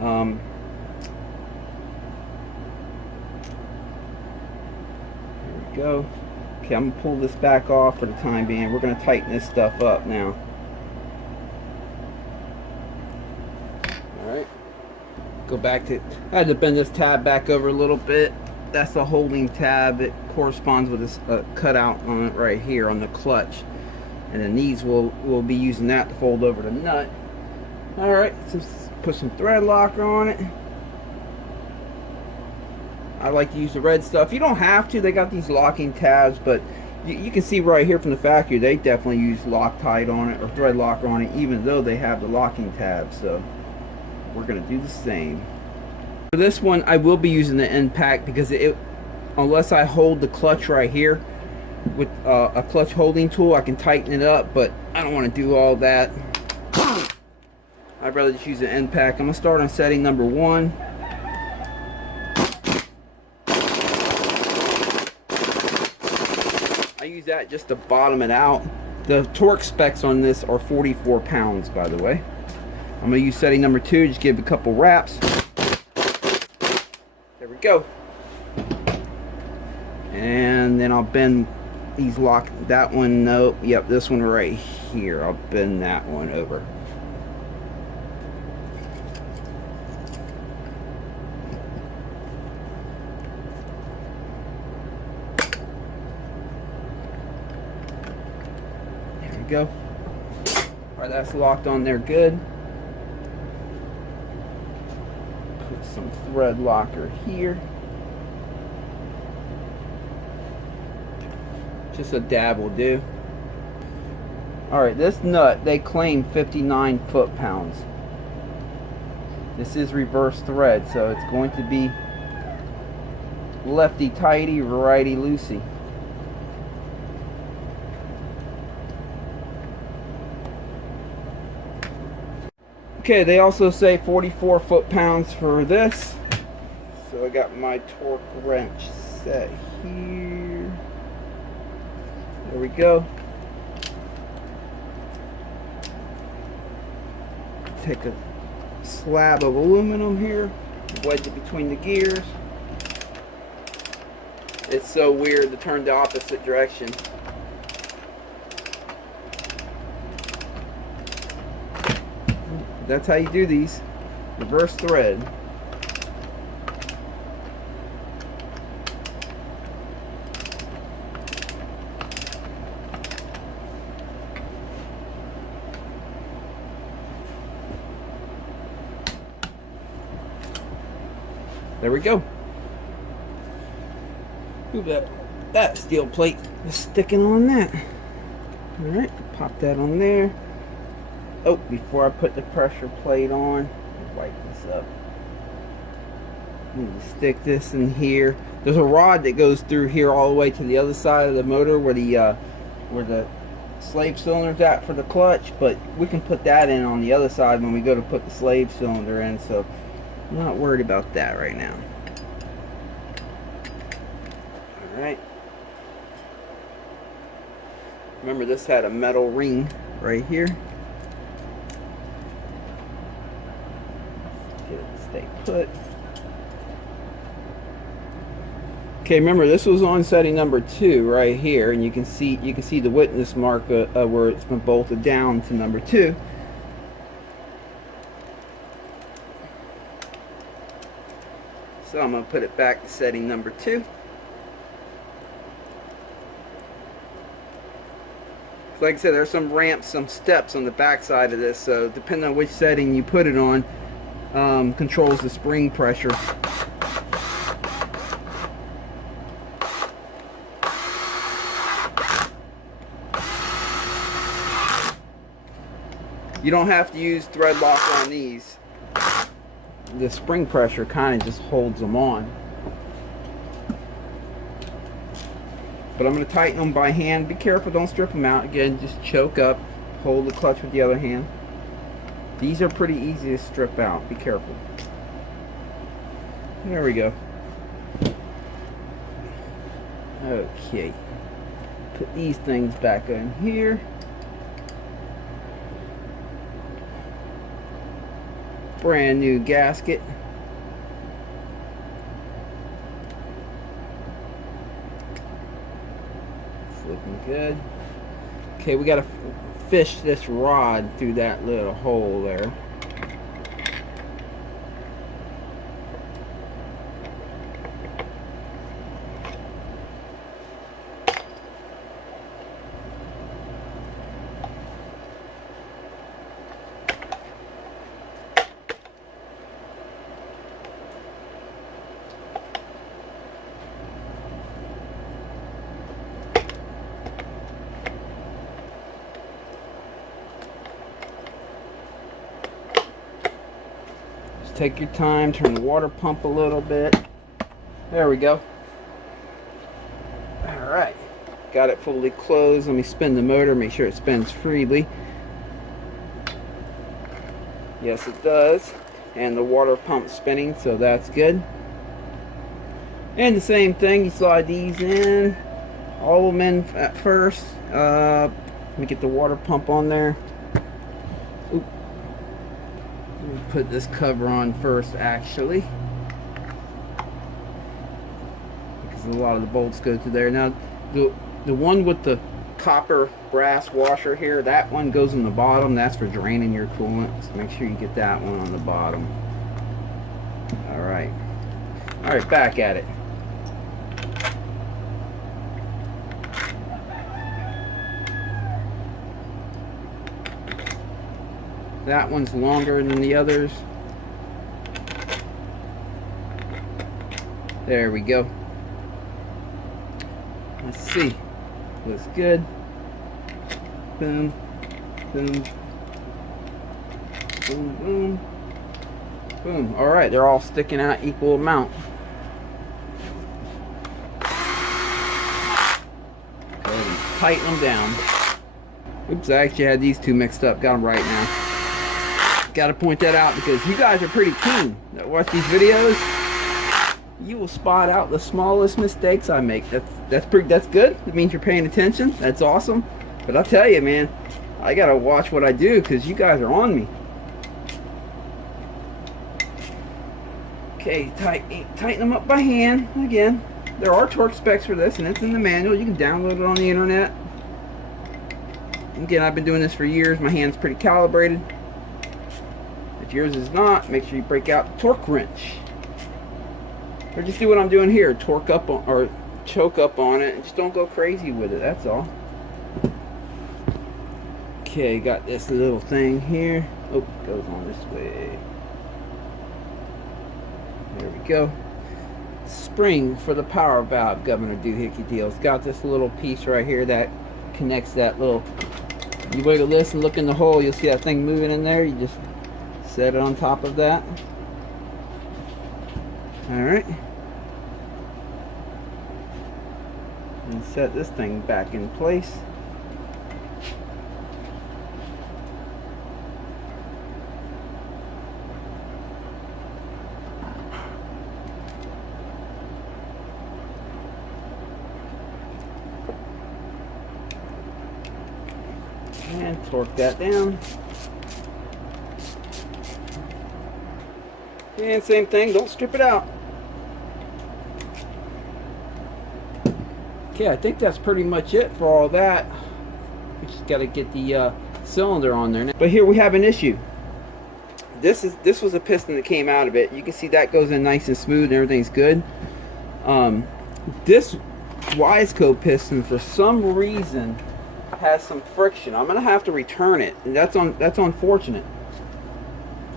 There we go. Okay, I'm gonna pull this back off for the time being. We're gonna tighten this stuff up now. Go back to, I had to bend this tab back over a little bit. That's the holding tab. It corresponds with this cutout on it right here on the clutch, and then these we'll be using that to fold over the nut. All right, so put some thread locker on it. I like to use the red stuff. You don't have to. They got these locking tabs, but you can see right here from the factory they definitely use Loctite on it or thread locker on it, even though they have the locking tabs. So we're going to do the same. For this one, I will be using the impact because unless I hold the clutch right here with a clutch holding tool, I can tighten it up, but I don't want to do all that. I'd rather just use the impact. I'm going to start on setting number 1. I use that just to bottom it out. The torque specs on this are 44 pounds, by the way. I'm going to use setting number 2, just give it a couple wraps. There we go. And then I'll bend these lock, that one, no, yep, this one right here. I'll bend that one over. There we go. All right, that's locked on there good. Put some thread locker here. Just a dab will do. Alright, this nut, they claim 59 foot-pounds. This is reverse thread, so it's going to be lefty tighty, righty loosey. Okay, they also say 44 foot-pounds for this. So I got my torque wrench set here. There we go. Take a slab of aluminum here, wedge it between the gears. It's so weird to turn the opposite direction. That's how you do these. Reverse thread. There we go. Ooh, that steel plate is sticking on that. Alright, pop that on there. Oh, before I put the pressure plate on, wipe this up. Need to stick this in here. There's a rod that goes through here all the way to the other side of the motor where the slave cylinder's at for the clutch, but we can put that in on the other side when we go to put the slave cylinder in, so I'm not worried about that right now. Alright. Remember, this had a metal ring right here. Get it to stay put. Okay, remember this was on setting number 2 right here, and you can see the witness mark where it's been bolted down to number 2. So I'm going to put it back to setting number 2. So like I said, there's some ramps, some steps on the back side of this, so depending on which setting you put it on, controls the spring pressure. You don't have to use thread lock on these. The spring pressure kind of just holds them on. But I'm going to tighten them by hand. Be careful, don't strip them out. Again, just choke up, hold the clutch with the other hand. These are pretty easy to strip out. Be careful. There we go. Okay. Put these things back in here. Brand new gasket. It's looking good. Okay, we gotta fish this rod through that little hole there. Take your time, turn the water pump a little bit. There we go. Alright, got it fully closed. Let me spin the motor, make sure it spins freely. Yes, it does. And the water pump's spinning, so that's good. And the same thing, you slide these in, all of them in at first. Let me get the water pump on there. Oop. Put this cover on first, actually, because a lot of the bolts go to there. Now the one with the copper brass washer here, that one goes in the bottom. That's for draining your coolant, so make sure you get that one on the bottom. Alright, back at it. That one's longer than the others. There we go. Let's see. Looks good. Boom, boom, boom, boom, boom. All right, they're all sticking out equal amount. Go ahead and tighten them down. Oops, I actually had these two mixed up. Got them right now. Got to point that out because you guys are pretty keen that watch these videos. You will spot out the smallest mistakes I make. That's good. It means you're paying attention. That's awesome. But I'll tell you, man, I gotta watch what I do because you guys are on me. Okay, tighten them up by hand. Again, there are torque specs for this, and it's in the manual. You can download it on the internet. Again, I've been doing this for years. My hand's pretty calibrated. If yours is not, make sure you break out the torque wrench. Or just do what I'm doing here, torque up on, or choke up on it, and just don't go crazy with it, that's all. Okay, got this little thing here. Oh, it goes on this way. There we go. Spring for the power valve governor doohickey deal. It's got this little piece right here that connects that little, you wiggle this and look in the hole, you'll see that thing moving in there. You just set it on top of that. Alright. And set this thing back in place. And torque that down. And same thing, don't strip it out. Okay, I think that's pretty much it for all that. We just got to get the cylinder on there now. But here we have an issue. This was a piston that came out of it. You can see that goes in nice and smooth and everything's good. This Wiseco piston for some reason has some friction. I'm gonna have to return it, and that's unfortunate.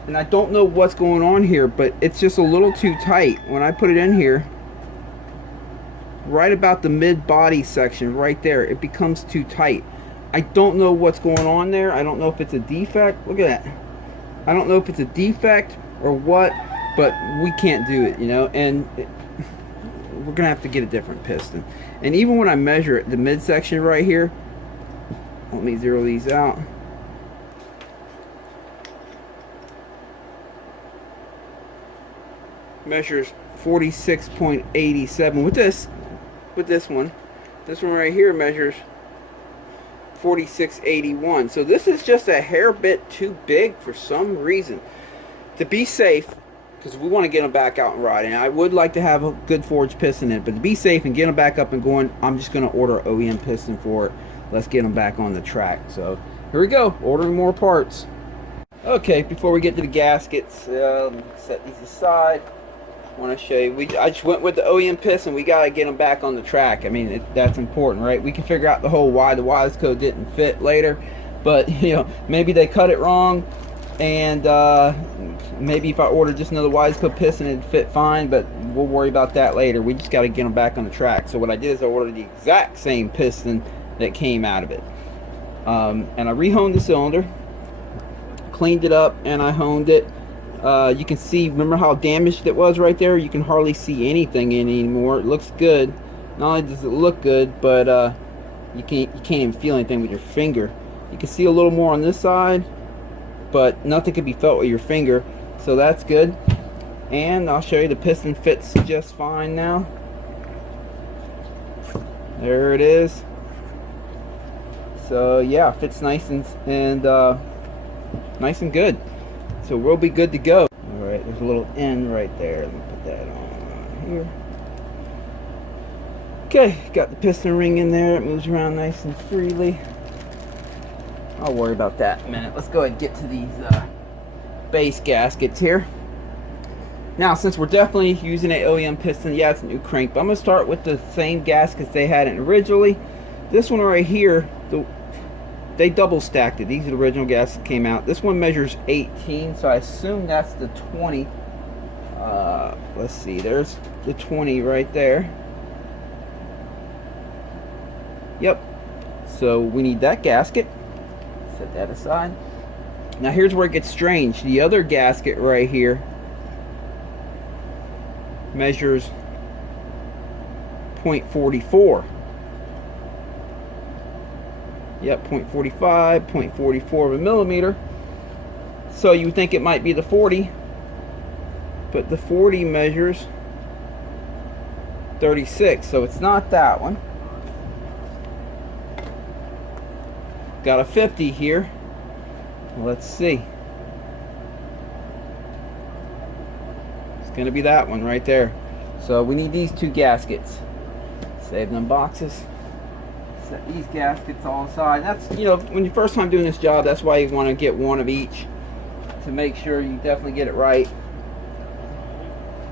And I don't know what's going on here, but it's just a little too tight. When I put it in here, right about the mid body section right there, it becomes too tight. I don't know what's going on there. I don't know if it's a defect. Look at that. I don't know if it's a defect or what, but we can't do it, you know, and we're gonna have to get a different piston. And even when I measure it, the midsection right here, let me zero these out. Measures 46.87. With this one right here measures 46.81. So this is just a hair bit too big for some reason. To be safe, because we want to get them back out and riding. I would like to have a good forged piston in it, but to be safe and get them back up and going, I'm just going to order an OEM piston for it. Let's get them back on the track. So here we go, ordering more parts. Okay, before we get to the gaskets, let me set these aside. I want to show you, I just went with the OEM piston. We got to get them back on the track. I mean, that's important, right? We can figure out the whole why the Wiseco didn't fit later, but you know, maybe they cut it wrong, and maybe if I ordered just another Wiseco piston, it'd fit fine, but we'll worry about that later. We just got to get them back on the track. So what I did is I ordered the exact same piston that came out of it, and I rehoned the cylinder, cleaned it up, and I honed it. You can see, remember how damaged it was right there? You can hardly see anything in it anymore. It looks good. Not only does it look good, but you can't even feel anything with your finger. You can see a little more on this side, but nothing can be felt with your finger, so that's good. And I'll show you, the piston fits just fine now. There it is. So yeah, fits nice and nice and good. So we'll be good to go. All right, there's a little end right there. Let me put that on here. Okay, got the piston ring in there. It moves around nice and freely. I'll worry about that in a minute. Let's go ahead and get to these base gaskets here. Now, since we're definitely using an OEM piston, yeah, it's a new crank, but I'm going to start with the same gaskets they had in originally. This one right here, they double stacked it. These are the original gaskets that came out. This one measures 18, so I assume that's the 20. Let's see, there's the 20 right there. Yep. So we need that gasket. Set that aside. Now here's where it gets strange. The other gasket right here measures 0.44. Yep, 0.45, 0.44 of a millimeter. So you would think it might be the 40, but the 40 measures 36, so it's not that one. Got a 50 here. Let's see. It's gonna be that one right there. So we need these two gaskets. Save them boxes. Set these gaskets all aside. That's, you know, when you're first time doing this job, that's why you want to get one of each to make sure you definitely get it right.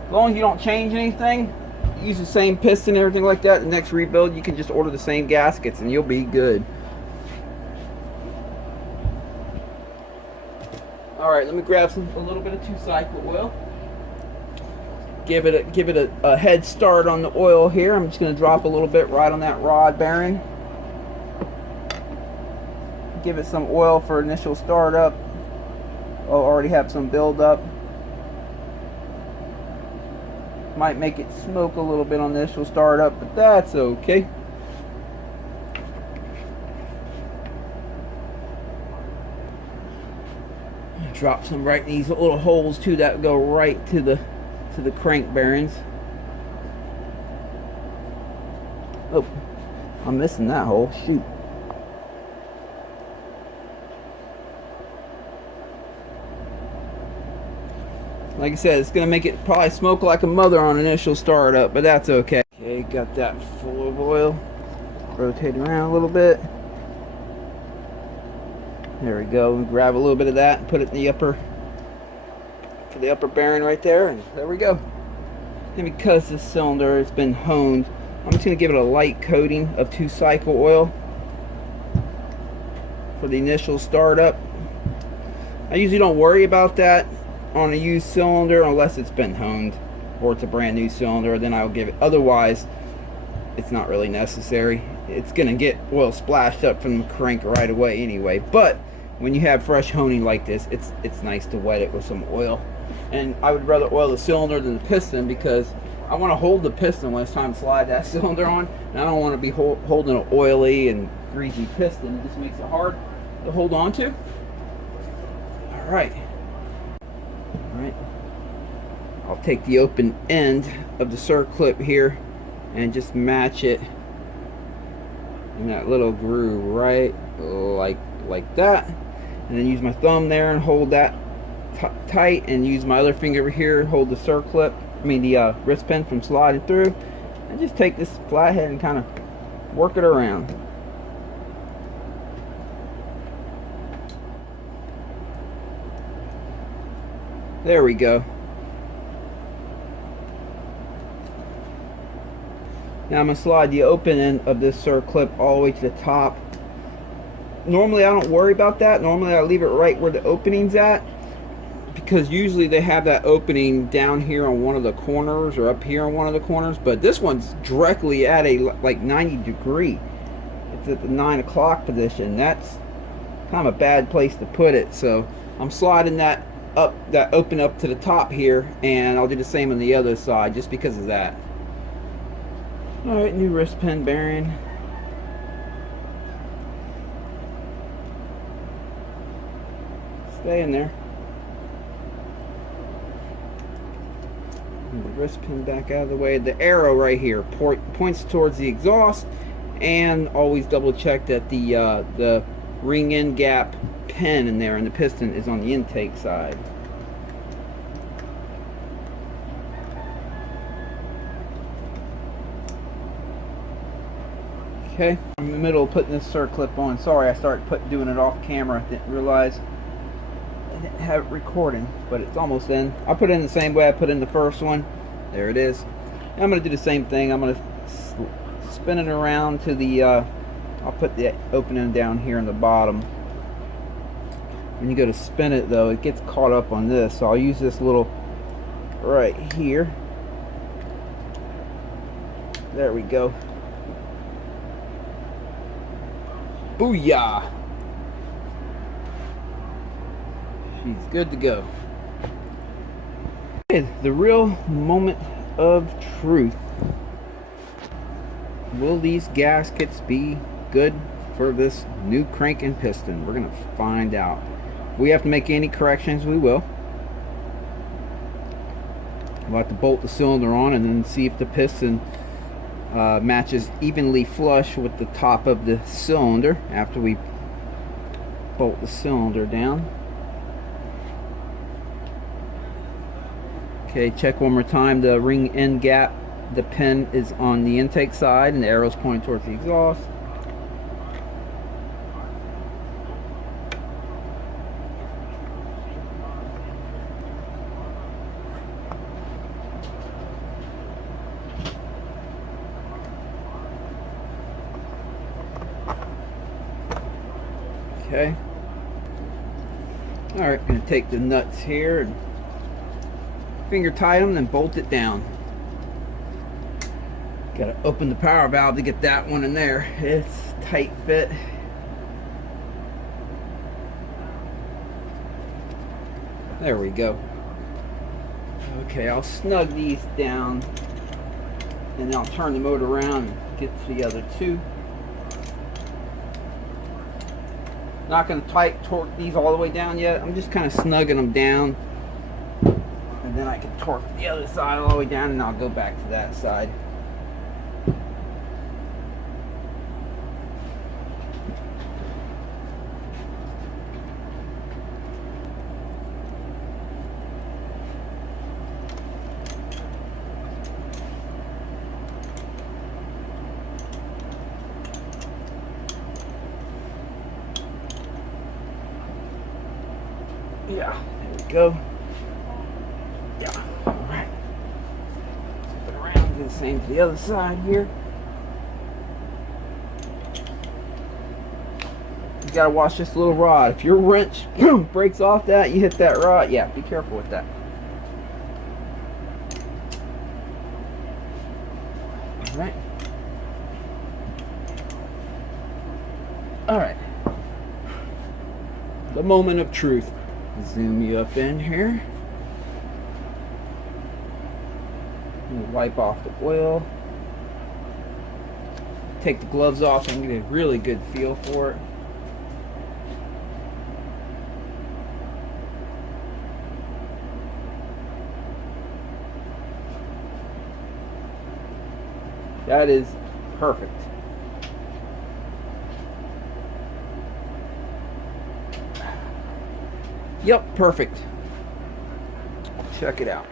As long as you don't change anything, use the same piston and everything like that, the next rebuild you can just order the same gaskets and you'll be good. Alright, let me grab a little bit of 2-cycle oil. Give it a head start on the oil here. I'm just going to drop a little bit right on that rod bearing. Give it some oil for initial startup. Oh, already have some build up. Might make it smoke a little bit on the initial startup, but that's okay. Drop some right in these little holes too that go right to the crank bearings. Oh, I'm missing that hole. Shoot. Like I said, it's gonna make it probably smoke like a mother on initial startup, but that's okay. Okay, got that full of oil. Rotate around a little bit. There we go. Grab a little bit of that and put it in the upper bearing right there, and there we go. And because this cylinder has been honed, I'm just going to give it a light coating of 2-cycle oil for the initial startup. I usually don't worry about that on a used cylinder unless it's been honed or it's a brand new cylinder, then I'll give it. Otherwise, it's not really necessary. It's going to get oil splashed up from the crank right away anyway. But when you have fresh honing like this, it's nice to wet it with some oil. And I would rather oil the cylinder than the piston because I want to hold the piston when it's time to slide that cylinder on. And I don't want to be holding an oily and greasy piston. It just makes it hard to hold on to. Alright. Alright. I'll take the open end of the circlip here and just match it in that little groove right like that, and then use my thumb there and hold that tight, and use my other finger over here hold the circlip, the wrist pin from sliding through, and just take this flathead and kind of work it around. There we go. Now I'm going to slide the open end of this circlip all the way to the top. Normally I don't worry about that. Normally I leave it right where the opening's at, because usually they have that opening down here on one of the corners or up here on one of the corners, but this one's directly at a like 90 degree. It's at the 9 o'clock position. That's kind of a bad place to put it, so I'm sliding that open up to the top here, and I'll do the same on the other side just because of that. Alright, new wrist pin bearing. Stay in there. And the wrist pin back out of the way. The arrow right here points towards the exhaust, and always double check that the ring end gap pin in there and the piston is on the intake side. Okay, I'm in the middle of putting this circlip on. Sorry, I started doing it off camera. Didn't realize I didn't have it recording, but it's almost in. I'll put it in the same way I put in the first one. There it is. And I'm going to do the same thing. I'm going to spin it around to the, I'll put the opening down here in the bottom. When you go to spin it though, it gets caught up on this, so I'll use this little right here. There we go. Booyah! She's good to go. Okay, the real moment of truth. Will these gaskets be good for this new crank and piston? We're going to find out. If we have to make any corrections, we will. We'll have to bolt the cylinder on and then see if the piston matches evenly flush with the top of the cylinder after we bolt the cylinder down. Okay, check one more time. The ring end gap, the pin is on the intake side and the arrow's pointing towards the exhaust. Okay. Alright, going to take the nuts here and finger tight them, then bolt it down. Got to open the power valve to get that one in there. It's tight fit. There we go. Okay, I'll snug these down and I'll turn the motor around and get to the other two. Not going to tight torque these all the way down yet. I'm just kind of snugging them down. And then I can torque the other side all the way down and I'll go back to that side. Yeah, there we go. Yeah, alright. Flip it around, do the same to the other side here. You gotta watch this little rod. If your wrench breaks off that, you hit that rod. Yeah, be careful with that. Alright. Alright. The moment of truth. Zoom you up in here. Wipe off the oil. Take the gloves off so I can get a really good feel for it. That is perfect. Yep, perfect. Check it out.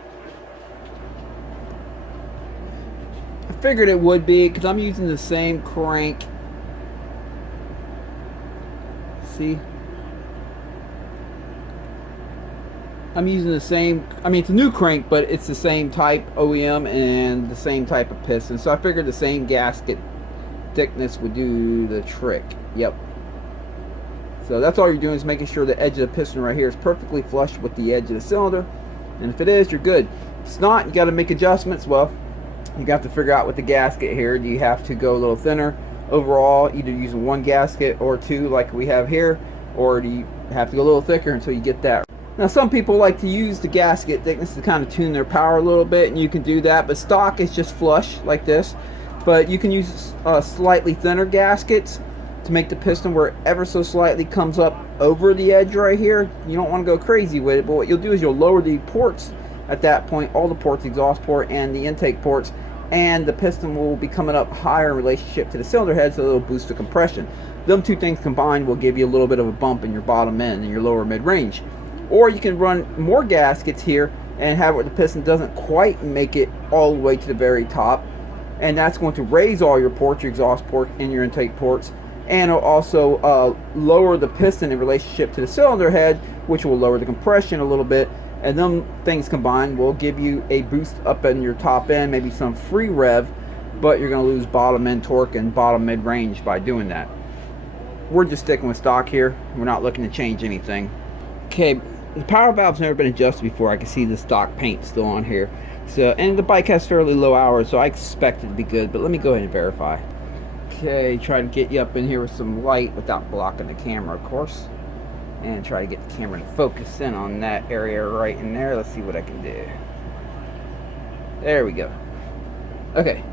I figured it would be because I'm using the same crank. See? I'm using the same, I mean it's a new crank, but it's the same type OEM and the same type of piston. So I figured the same gasket thickness would do the trick. Yep. So that's all you're doing is making sure the edge of the piston right here is perfectly flush with the edge of the cylinder. And if it is, you're good. If it's not, you got to make adjustments. Well, you got to figure out with the gasket here. Do you have to go a little thinner overall, either using one gasket or two like we have here, or do you have to go a little thicker until you get that? Now some people like to use the gasket thickness to kind of tune their power a little bit, and you can do that, but stock is just flush like this. But you can use slightly thinner gaskets to make the piston where it ever so slightly comes up over the edge right here. You don't want to go crazy with it, but what you'll do is you'll lower the ports at that point, all the ports, exhaust port and the intake ports, and the piston will be coming up higher in relationship to the cylinder head, so it'll boost the compression. Them two things combined will give you a little bit of a bump in your bottom end and your lower mid-range. Or you can run more gaskets here and have it where the piston doesn't quite make it all the way to the very top, and that's going to raise all your ports, your exhaust port and your intake ports, and it'll also lower the piston in relationship to the cylinder head, which will lower the compression a little bit. And them things combined will give you a boost up in your top end, maybe some free rev, but you're going to lose bottom end torque and bottom mid range by doing that. We're just sticking with stock here. We're not looking to change anything. Okay, the power valve's never been adjusted before. I can see the stock paint still on here. So, and the bike has fairly low hours, so I expect it to be good, but let me go ahead and verify. Okay, try to get you up in here with some light without blocking the camera, of course. And try to get the camera to focus in on that area right in there. Let's see what I can do. There we go. Okay.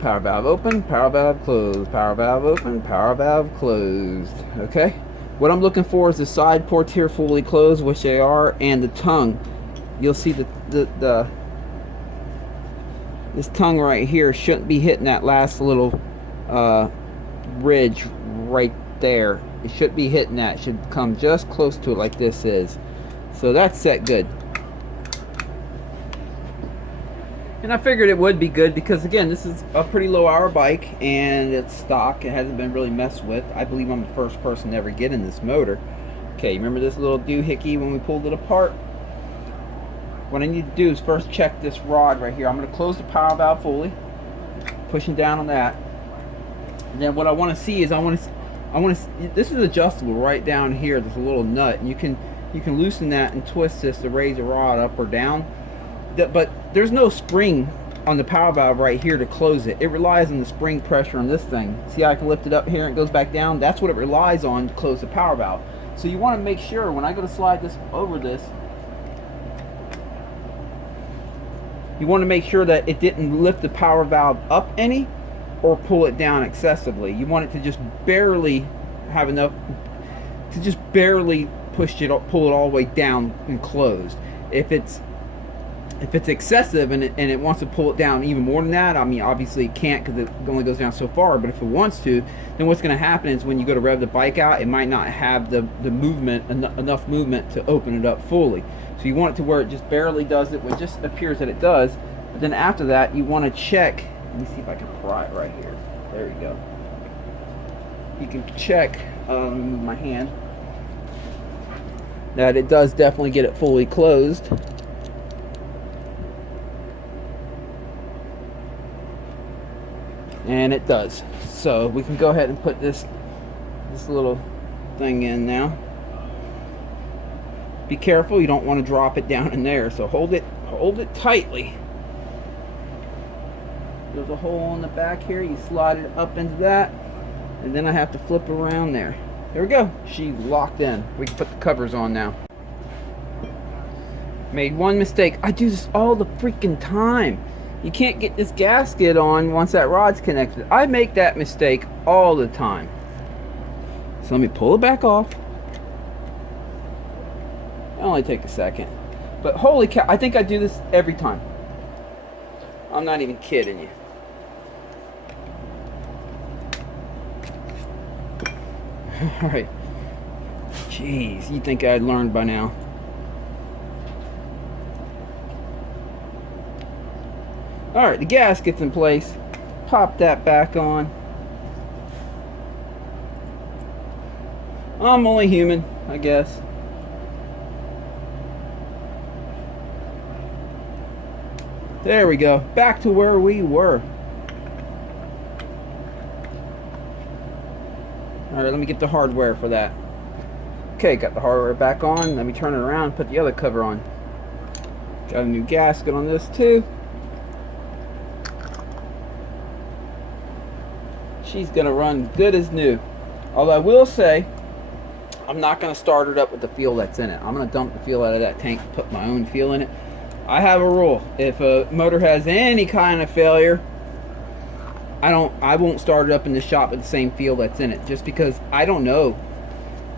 Power valve open, power valve closed, power valve open, power valve closed. Okay. What I'm looking for is the side ports here fully closed, which they are, and the tongue. You'll see this tongue right here shouldn't be hitting that last little ridge right there. It should be hitting that. It should come just close to it like this is. So that's set good. And I figured it would be good because, again, this is a pretty low hour bike and it's stock. It hasn't been really messed with. I believe I'm the first person to ever get in this motor. Okay, remember this little doohickey when we pulled it apart? What I need to do is first check this rod right here. I'm going to close the power valve fully, pushing down on that. And then what I want to see is this is adjustable right down here. There's a little nut, and you can loosen that and twist this to raise the rod up or down. But there's no spring on the power valve right here to close it. It relies on the spring pressure on this thing. See how I can lift it up here and it goes back down? That's what it relies on to close the power valve. So you want to make sure when I go to slide this over this, you want to make sure that it didn't lift the power valve up any or pull it down excessively. You want it to just barely have enough to just barely pull it all the way down and closed. If it's excessive and it wants to pull it down even more than that, I mean, obviously it can't because it only goes down so far, but if it wants to, then what's going to happen is when you go to rev the bike out, it might not have the movement, enough movement to open it up fully. So you want it to where it just barely does it when it just appears that it does. But then after that, you want to check. Let me see if I can pry it right here. There you go. You can check, move my hand, that it does definitely get it fully closed. And it does. So we can go ahead and put this little thing in now. Be careful, you don't want to drop it down in there, so hold it tightly. There's a hole in the back here, you slide it up into that, and then I have to flip around there. There we go, she's locked in. We can put the covers on now. Made one mistake. I do this all the freaking time. You can't get this gasket on once that rod's connected. I make that mistake all the time. So let me pull it back off. It'll only take a second. But holy cow, I think I do this every time. I'm not even kidding you. Alright. Jeez, you'd think I'd learned by now. Alright, the gasket's in place. Pop that back on. I'm only human, I guess. There we go. Back to where we were. Alright, let me get the hardware for that. Okay, got the hardware back on. Let me turn it around and put the other cover on. Got a new gasket on this too. She's gonna run good as new. Although I will say, I'm not gonna start it up with the fuel that's in it. I'm gonna dump the fuel out of that tank and put my own fuel in it. I have a rule. If a motor has any kind of failure, I won't start it up in the shop with the same fuel that's in it, just because I don't know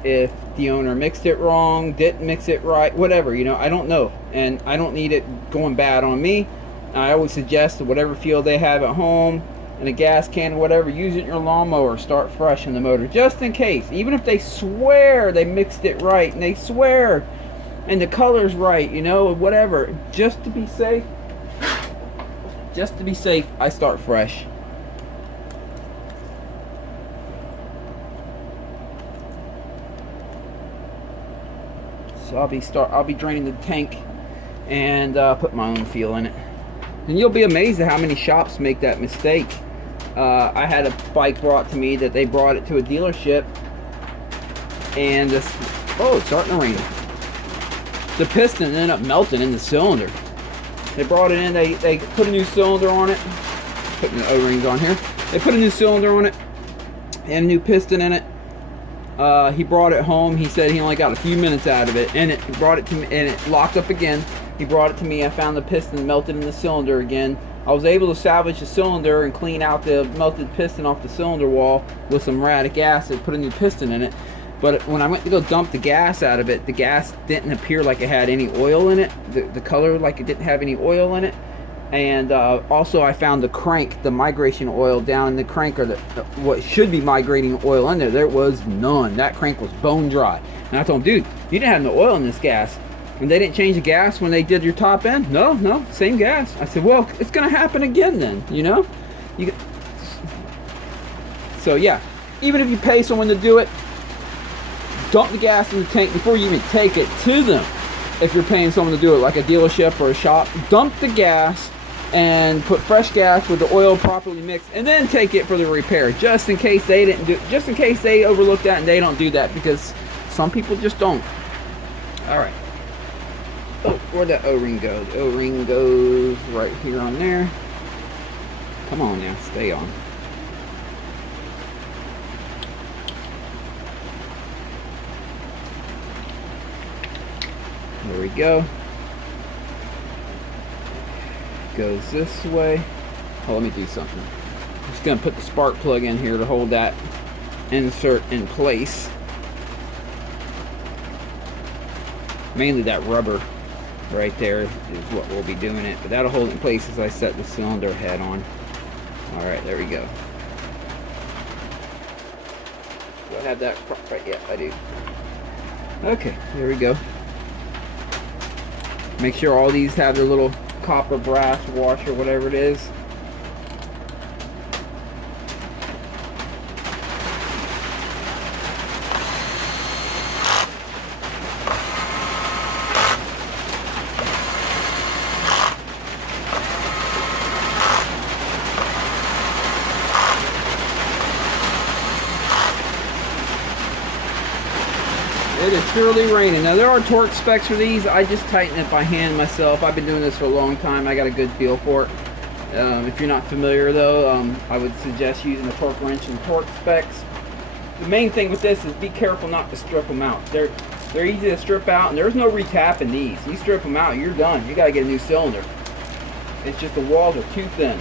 if the owner mixed it wrong, didn't mix it right, whatever, you know, I don't know, and I don't need it going bad on me. I always suggest that whatever fuel they have at home in a gas can or whatever, use it in your lawnmower, start fresh in the motor, just in case. Even if they swear they mixed it right, and they swear and the color's right, you know, whatever, just to be safe, I start fresh. So I'll be draining the tank and put my own fuel in it. And you'll be amazed at how many shops make that mistake. I had a bike brought to me that they brought it to a dealership, and Oh, it's starting to rain. The piston ended up melting in the cylinder. They brought it in, they put a new cylinder on it. Putting the O-rings on here. They put a new cylinder on it and a new piston in it. He brought it home. He said he only got a few minutes out of it, and he brought it to me, and it locked up again. He brought it to me. I found the piston melted in the cylinder again. I was able to salvage the cylinder and clean out the melted piston off the cylinder wall with some radic acid, put a new piston in it. But when I went to go dump the gas out of it, the gas didn't appear like it had any oil in it. The color like it didn't have any oil in it. And also I found the crank, the migration oil down in the crank, or what should be migrating oil in there. There was none. That crank was bone dry. And I told him, dude, you didn't have no oil in this gas. And they didn't change the gas when they did your top end? No, same gas. I said, well, it's going to happen again then, you know? So yeah, even if you pay someone to do it, dump the gas in the tank before you even take it to them. If you're paying someone to do it, like a dealership or a shop, dump the gas and put fresh gas with the oil properly mixed, and then take it for the repair, just in case they didn't do, just in case they overlooked that and they don't do that, because some people just don't. All right. Oh, where'd that O-ring go? The O-ring goes right here on there. Come on now, stay on. There we go. Goes this way. Oh, let me do something. I'm just gonna put the spark plug in here to hold that insert in place. Mainly that rubber right there is what we'll be doing it, but that'll hold it in place as I set the cylinder head on. All right, there we go. Do I have that right? Yeah, I do. Okay, there we go. Make sure all these have their little copper brass washer, whatever it is. It is surely raining. Now there are torque specs for these. I just tighten it by hand myself. I've been doing this for a long time. I got a good feel for it. If you're not familiar though, I would suggest using a torque wrench and torque specs. The main thing with this is be careful not to strip them out. They're easy to strip out, and there's no retapping these. You strip them out, you're done. You gotta get a new cylinder. It's just the walls are too thin.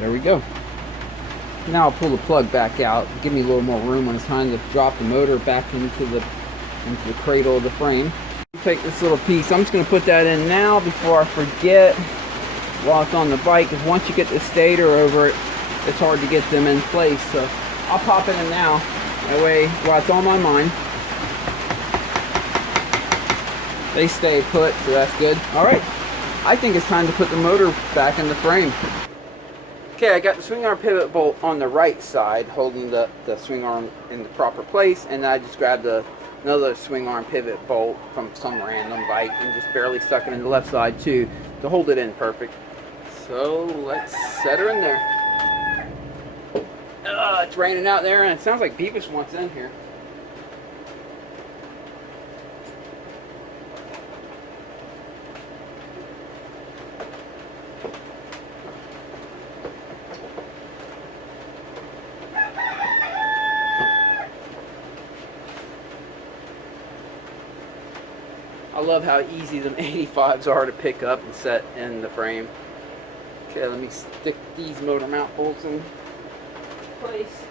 There we go. Now I'll pull the plug back out, give me a little more room when it's time to drop the motor back into the cradle of the frame. Take this little piece. I'm just going to put that in now before I forget while it's on the bike, because once you get the stator over it, it's hard to get them in place. So I'll pop it in now. That way, while it's on my mind, they stay put, so that's good. All right, I think it's time to put the motor back in the frame. Okay, I got the swing arm pivot bolt on the right side, holding the swing arm in the proper place, and I just grabbed another swing arm pivot bolt from some random bike and just barely stuck it in the left side too to hold it in perfect. So let's set her in there. It's raining out there, and it sounds like Beavis wants in here. I love how easy them 85s are to pick up and set in the frame. Okay, let me stick these motor mount bolts in place.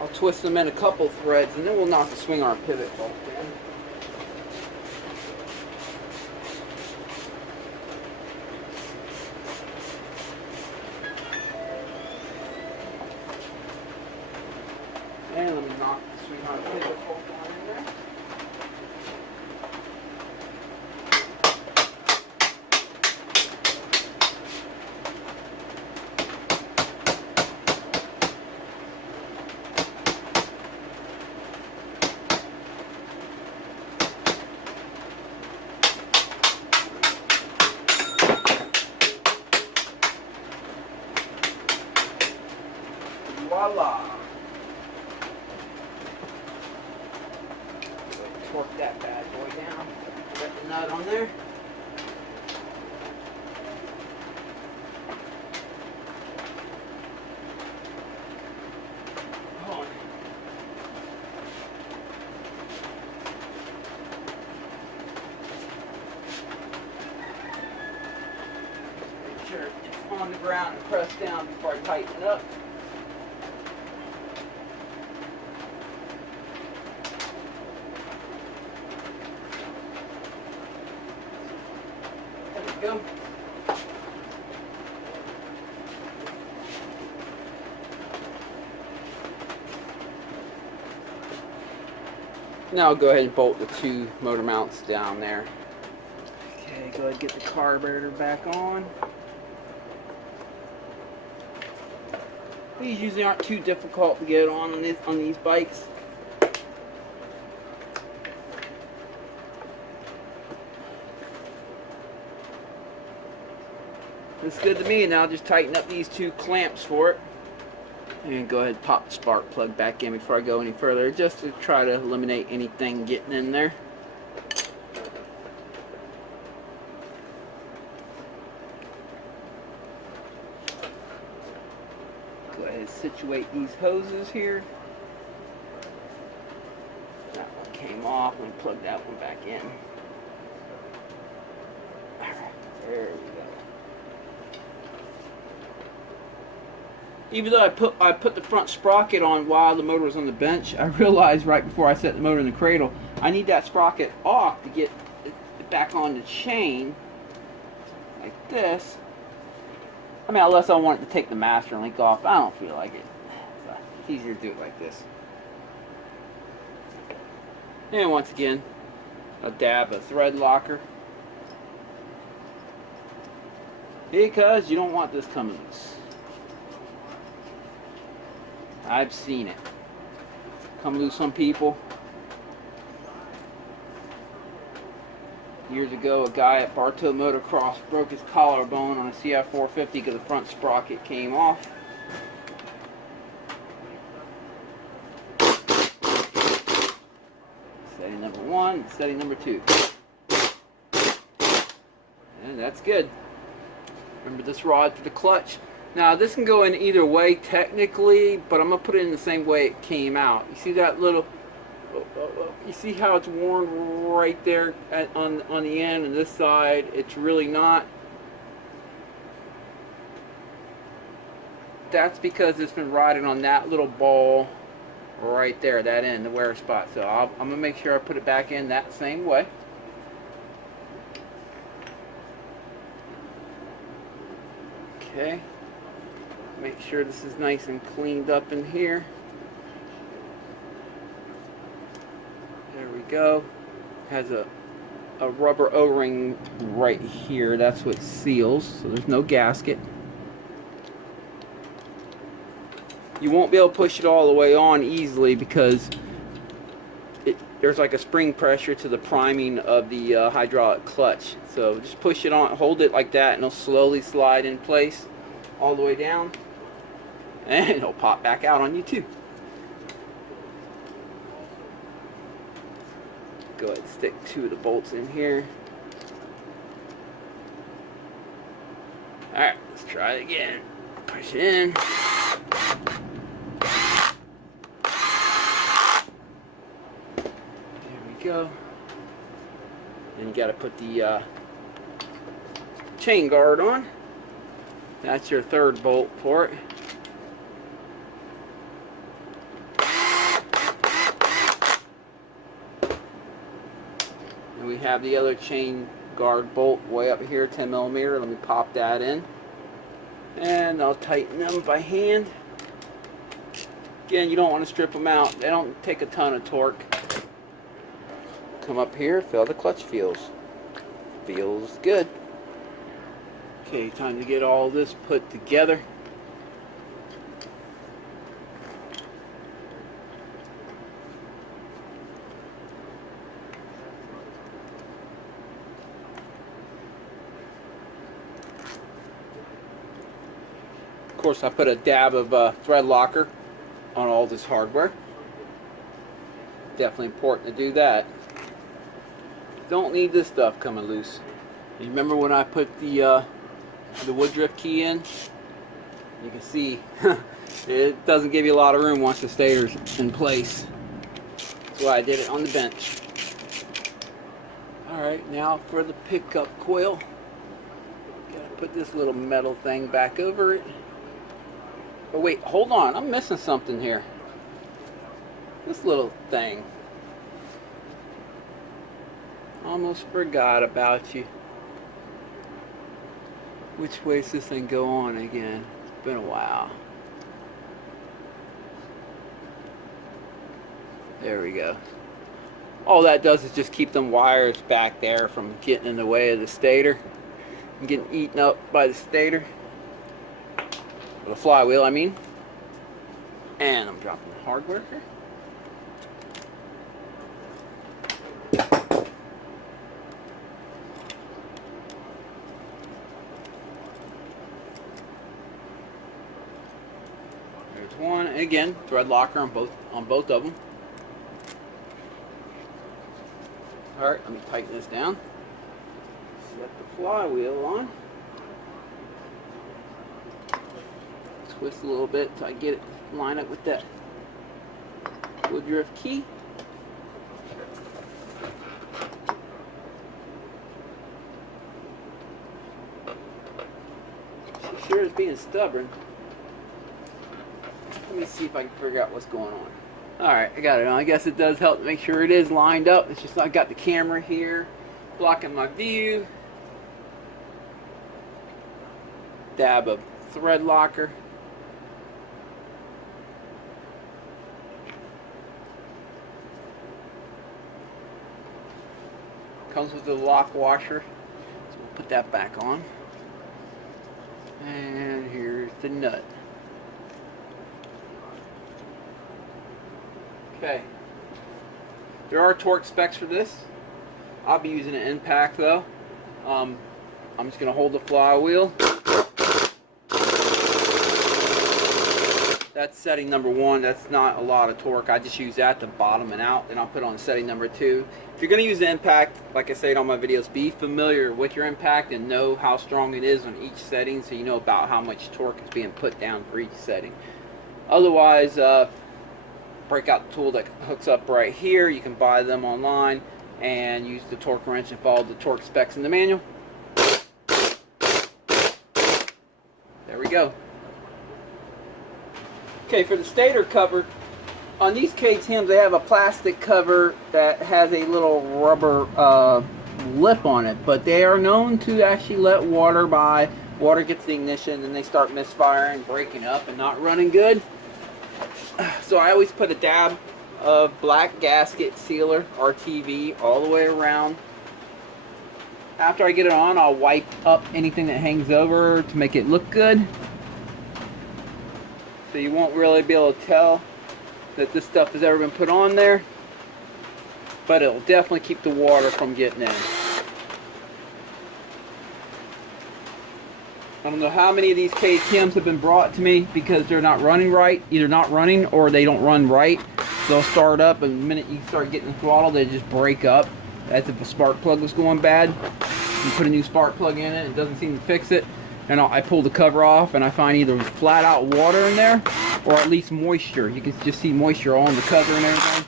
I'll twist them in a couple threads, and then we'll knock the swing arm pivot bolt in. And let me knock the swing arm pivot bolt down in there. voila. Torque that bad boy down. Get the nut on there. On the ground and press down before I tighten it up. There we go. Now I'll go ahead and bolt the 2 motor mounts down there. Okay, go ahead and get the carburetor back on. These usually aren't too difficult to get on these bikes. Looks good to me. Now I'll just tighten up these 2 clamps for it. And go ahead and pop the spark plug back in before I go any further, just to try to eliminate anything getting in there. Go ahead and situate these hoses here. That one came off, and plug that one back in. Alright, there we go. Even though I put the front sprocket on while the motor was on the bench, I realized right before I set the motor in the cradle, I need that sprocket off to get it back on the chain, like this. I mean, unless I want it to take the master link off, I don't feel like it. So it's easier to do it like this. And once again, a dab of thread locker, because you don't want this coming loose. I've seen it come loose on people. Years ago, a guy at Bartow Motocross broke his collarbone on a CF450 because the front sprocket came off. Setting number 1, setting number 2. And that's good. Remember this rod for the clutch. Now this can go in either way technically, but I'm going to put it in the same way it came out. You see that little, you see how it's worn right there on the end, and this side it's really not. That's because it's been riding on that little ball right there, that end, the wear spot. So I'm going to make sure I put it back in that same way. Okay. Make sure this is nice and cleaned up in here. There we go. Has a rubber O-ring right here. That's what seals, so there's no gasket. You won't be able to push it all the way on easily because there's like a spring pressure to the priming of the hydraulic clutch. So just push it on, hold it like that, and it'll slowly slide in place all the way down. And it'll pop back out on you too. Go ahead and stick 2 of the bolts in here. Alright, let's try it again. Push it in. There we go. And you got to put the chain guard on. That's your 3rd bolt for it. We have the other chain guard bolt way up here, 10mm. Let me pop that in. And I'll tighten them by hand. Again, you don't want to strip them out. They don't take a ton of torque. Come up here, feel the clutch feels. Feels good. Okay, time to get all this put together. Of course, I put a dab of thread locker on all this hardware. Definitely important to do that. Don't need this stuff coming loose. You remember when I put the Woodruff key in? You can see it doesn't give you a lot of room once the stator's in place. That's why I did it on the bench. Alright, now for the pickup coil. Gotta put this little metal thing back over it. Oh wait, hold on, I'm missing something here. This little thing. Almost forgot about you. Which way does this thing go on again? It's been a while. There we go. All that does is just keep them wires back there from getting in the way of the stator and getting eaten up by the stator. Or the flywheel, I mean. And I'm dropping the hardware here. There's one, and again, thread locker on both of them. Alright, let me tighten this down. Set the flywheel on. Twist a little bit till I get it to line up with that Woodruff key. She sure is being stubborn. Let me see if I can figure out what's going on. Alright, I got it on. I guess it does help to make sure it is lined up. It's just I got the camera here blocking my view. Dab of thread locker. Comes with the lock washer. So we'll put that back on. And here's the nut. Okay. There are torque specs for this. I'll be using an impact though. I'm just going to hold the flywheel. That's setting number 1. That's not a lot of torque. I just use that to bottom it out. Then I'll put on setting number 2. If you're going to use the impact, like I say in all my videos, be familiar with your impact and know how strong it is on each setting so you know about how much torque is being put down for each setting. Otherwise, break out the tool that hooks up right here. You can buy them online and use the torque wrench and follow the torque specs in the manual. There we go. Okay, for the stator cover, on these KTMs they have a plastic cover that has a little rubber lip on it, but they are known to actually let water by. Water gets the ignition and they start misfiring, breaking up and not running good. So I always put a dab of black gasket sealer, RTV, all the way around. After I get it on, I'll wipe up anything that hangs over to make it look good. So you won't really be able to tell that this stuff has ever been put on there. But it'll definitely keep the water from getting in. I don't know how many of these KTMs have been brought to me because they're not running right. Either not running or they don't run right. They'll start up and the minute you start getting the throttle, they just break up. As if a spark plug was going bad. You put a new spark plug in it, it doesn't seem to fix it. And I pull the cover off and I find either flat out water in there or at least moisture. You can just see moisture all in the cover and everything.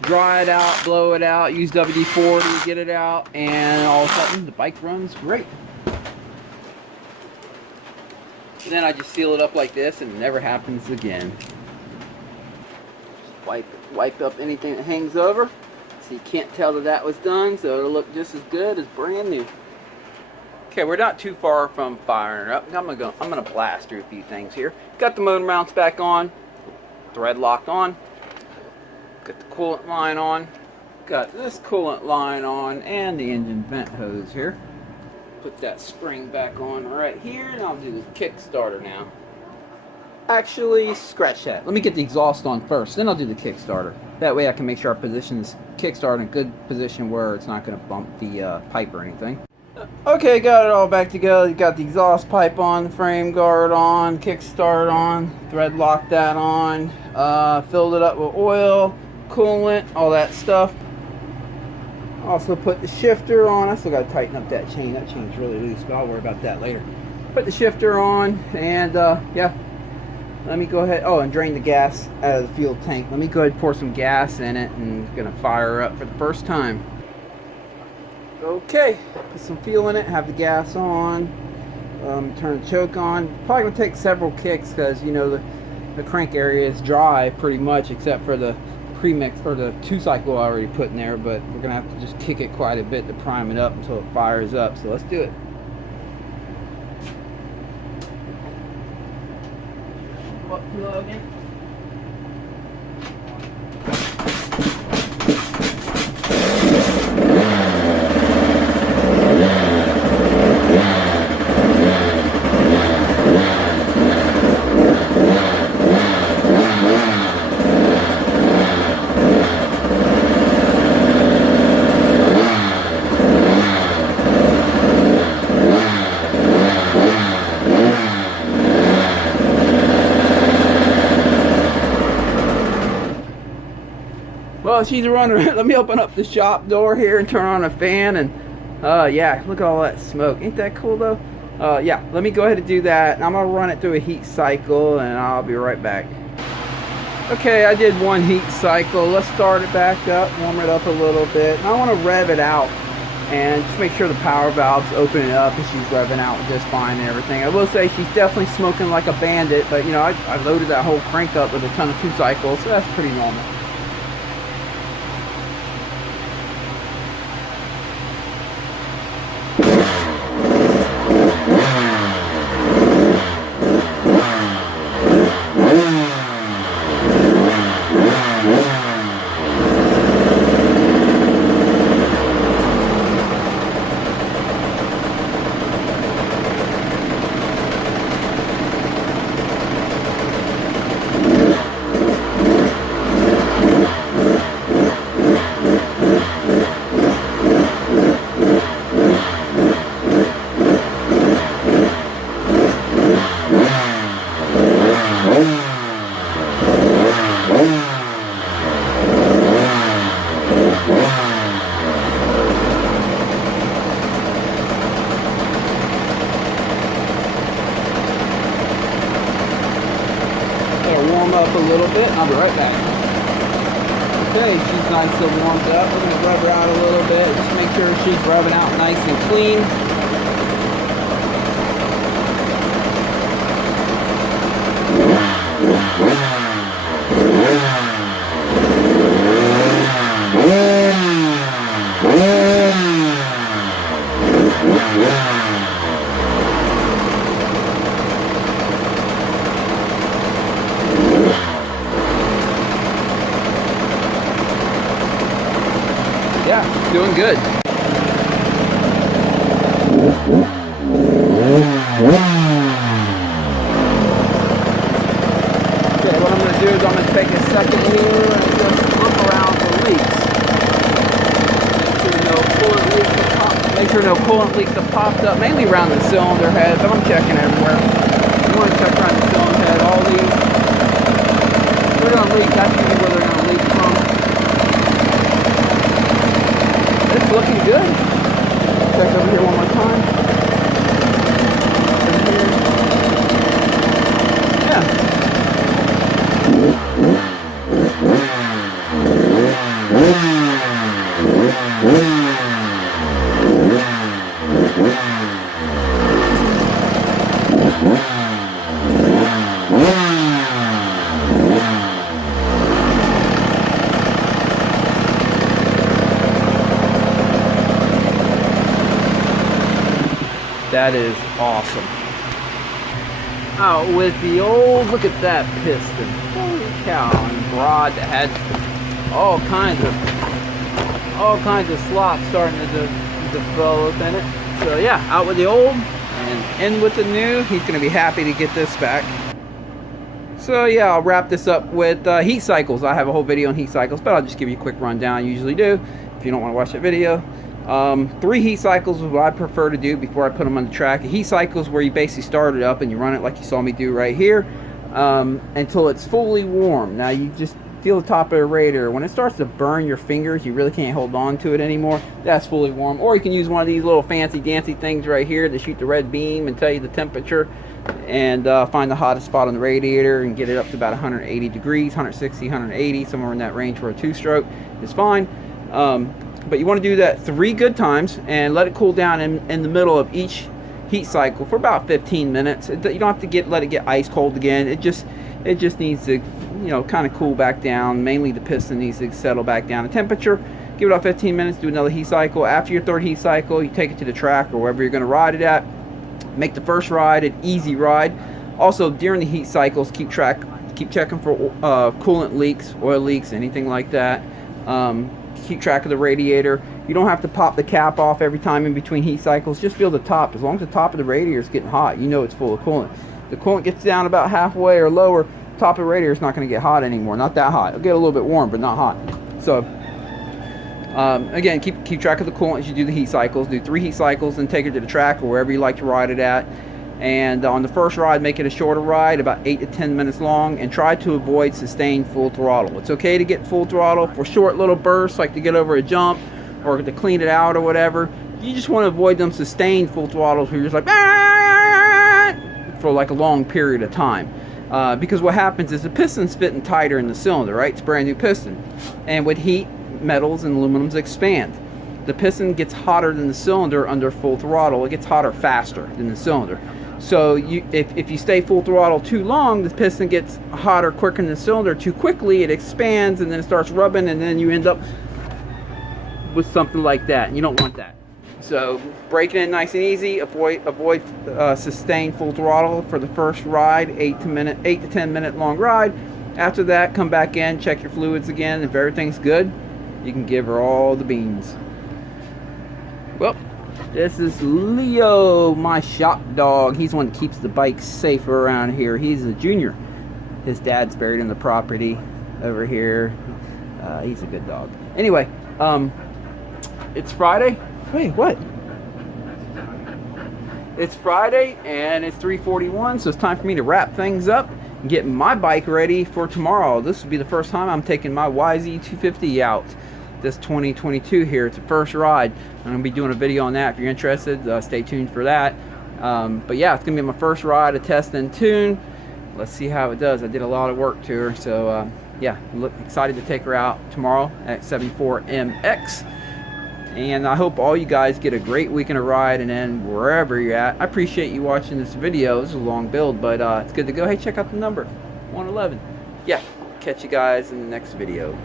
Dry it out, blow it out, use WD-40, get it out, and all of a sudden the bike runs great. And then I just seal it up like this and it never happens again. Just wipe up anything that hangs over. So you can't tell that was done, so it'll look just as good as brand new. Okay, we're not too far from firing it up. I'm gonna blast through a few things here. Got the motor mounts back on, thread locked on. Got the coolant line on. Got this coolant line on and the engine vent hose here. Put that spring back on right here, and I'll do the Kickstarter now. Actually, scratch that. Let me get the exhaust on first, then I'll do the Kickstarter. That way I can make sure I position this Kickstarter in a good position where it's not going to bump the pipe or anything. Okay, got it all back together. Got the exhaust pipe on, frame guard on, kickstart on, thread locked that on, filled it up with oil, coolant, all that stuff. Also put the shifter on. I still got to tighten up that chain. That chain's really loose, but I'll worry about that later. Put the shifter on, and yeah, let me go ahead. Oh, and drain the gas out of the fuel tank. Let me go ahead and pour some gas in it, and gonna fire her up for the first time. Okay, put some fuel in it, have the gas on, turn the choke on. Probably gonna take several kicks because, you know, the crank area is dry pretty much, except for the premix or the 2-cycle I already put in there, but we're gonna have to just kick it quite a bit to prime it up until it fires up. So let's do it. Plug in. Well, she's running. Let me open up the shop door here and turn on a fan, and yeah, look at all that smoke. Ain't that cool though? Yeah, let me go ahead and do that, and I'm gonna run it through a heat cycle, and I'll be right back. Okay, I did one heat cycle. Let's start it back up, warm it up a little bit, and I want to rev it out and just make sure the power valve's opening up and she's revving out just fine and everything. I will say she's definitely smoking like a bandit, but you know, I loaded that whole crank up with a ton of 2 cycles, so that's pretty normal. Warm up a little bit, and I'll be right back. Okay, she's nice and warmed up. We're going to rub her out a little bit, just make sure she's rubbing out nice and clean. Yeah, doing good. Okay, what I'm going to do is I'm going to take a second here and just look around for leaks. Make sure no coolant leaks have popped up, mainly around the cylinder head, but I'm checking everywhere. You want to check around the cylinder head, all these. They're going to leak, that's usually where they're going to leak from. It's looking good. Check over here one more time. Over here. Yeah. That is awesome. Out with the old, look at that piston. Holy cow, and rod that had all kinds of slots starting to develop in it. So yeah, out with the old and in with the new. He's gonna be happy to get this back. So yeah, I'll wrap this up with heat cycles. I have a whole video on heat cycles, but I'll just give you a quick rundown. I usually do. If you don't want to watch that video, 3 heat cycles is what I prefer to do before I put them on the track. A heat cycle is where you basically start it up and you run it like you saw me do right here, until it's fully warm. Now you just feel the top of the radiator. When it starts to burn your fingers, you really can't hold on to it anymore. That's fully warm. Or you can use one of these little fancy dancy things right here to shoot the red beam and tell you the temperature, and find the hottest spot on the radiator and get it up to about 180 degrees, 160, 180, somewhere in that range for a 2-stroke is fine. But you want to do that 3 good times and let it cool down in the middle of each heat cycle for about 15 minutes. You don't have to let it get ice cold again. It just needs to, you know, kind of cool back down. Mainly the piston needs to settle back down in temperature. Give it about 15 minutes, do another heat cycle. After your 3rd heat cycle, you take it to the track or wherever you're going to ride it at. Make the first ride an easy ride. Also, during the heat cycles, keep checking for coolant leaks, oil leaks, anything like that. Keep track of the radiator. You don't have to pop the cap off every time in between heat cycles. Just feel the top. As long as the top of the radiator is getting hot, you know it's full of coolant. The coolant gets down about halfway or lower, top of the radiator is not going to get hot anymore. Not that hot. It'll get a little bit warm, but not hot. So again, keep track of the coolant as you do the heat cycles. Do 3 heat cycles and take it to the track or wherever you like to ride it at. And on the first ride, make it a shorter ride, about 8 to 10 minutes long, and try to avoid sustained full throttle. It's okay to get full throttle for short little bursts, like to get over a jump or to clean it out or whatever. You just want to avoid them sustained full throttles where you're just like for like a long period of time. Because what happens is the piston's fitting tighter in the cylinder, right? It's a brand new piston. And with heat, metals and aluminums expand. The piston gets hotter than the cylinder under full throttle. It gets hotter faster than the cylinder. So if you stay full throttle too long, the piston gets hotter quicker than the cylinder too quickly. It expands and then it starts rubbing, and then you end up with something like that. And you don't want that. So break it in nice and easy. Avoid sustained full throttle for the first ride, 8 to 10 minute long ride. After that, come back in, check your fluids again. If everything's good, you can give her all the beans. Well, this is Leo, my shop dog. He's the one that keeps the bike safer around here. He's a junior. His dad's buried in the property over here. He's a good dog. Anyway, it's Friday. Wait, what? It's Friday and it's 3:41, so it's time for me to wrap things up and get my bike ready for tomorrow. This will be the first time I'm taking my YZ250 out. This 2022 here. It's the first ride. I'm going to be doing a video on that. If you're interested, stay tuned for that. But yeah, it's going to be my first ride, a test and tune. Let's see how it does. I did a lot of work to her, so yeah, excited to take her out tomorrow at 74MX. And I hope all you guys get a great weekend of ride, and then wherever you're at. I appreciate you watching this video. This is a long build, but it's good to go. Hey, check out the number 111. Yeah, catch you guys in the next video.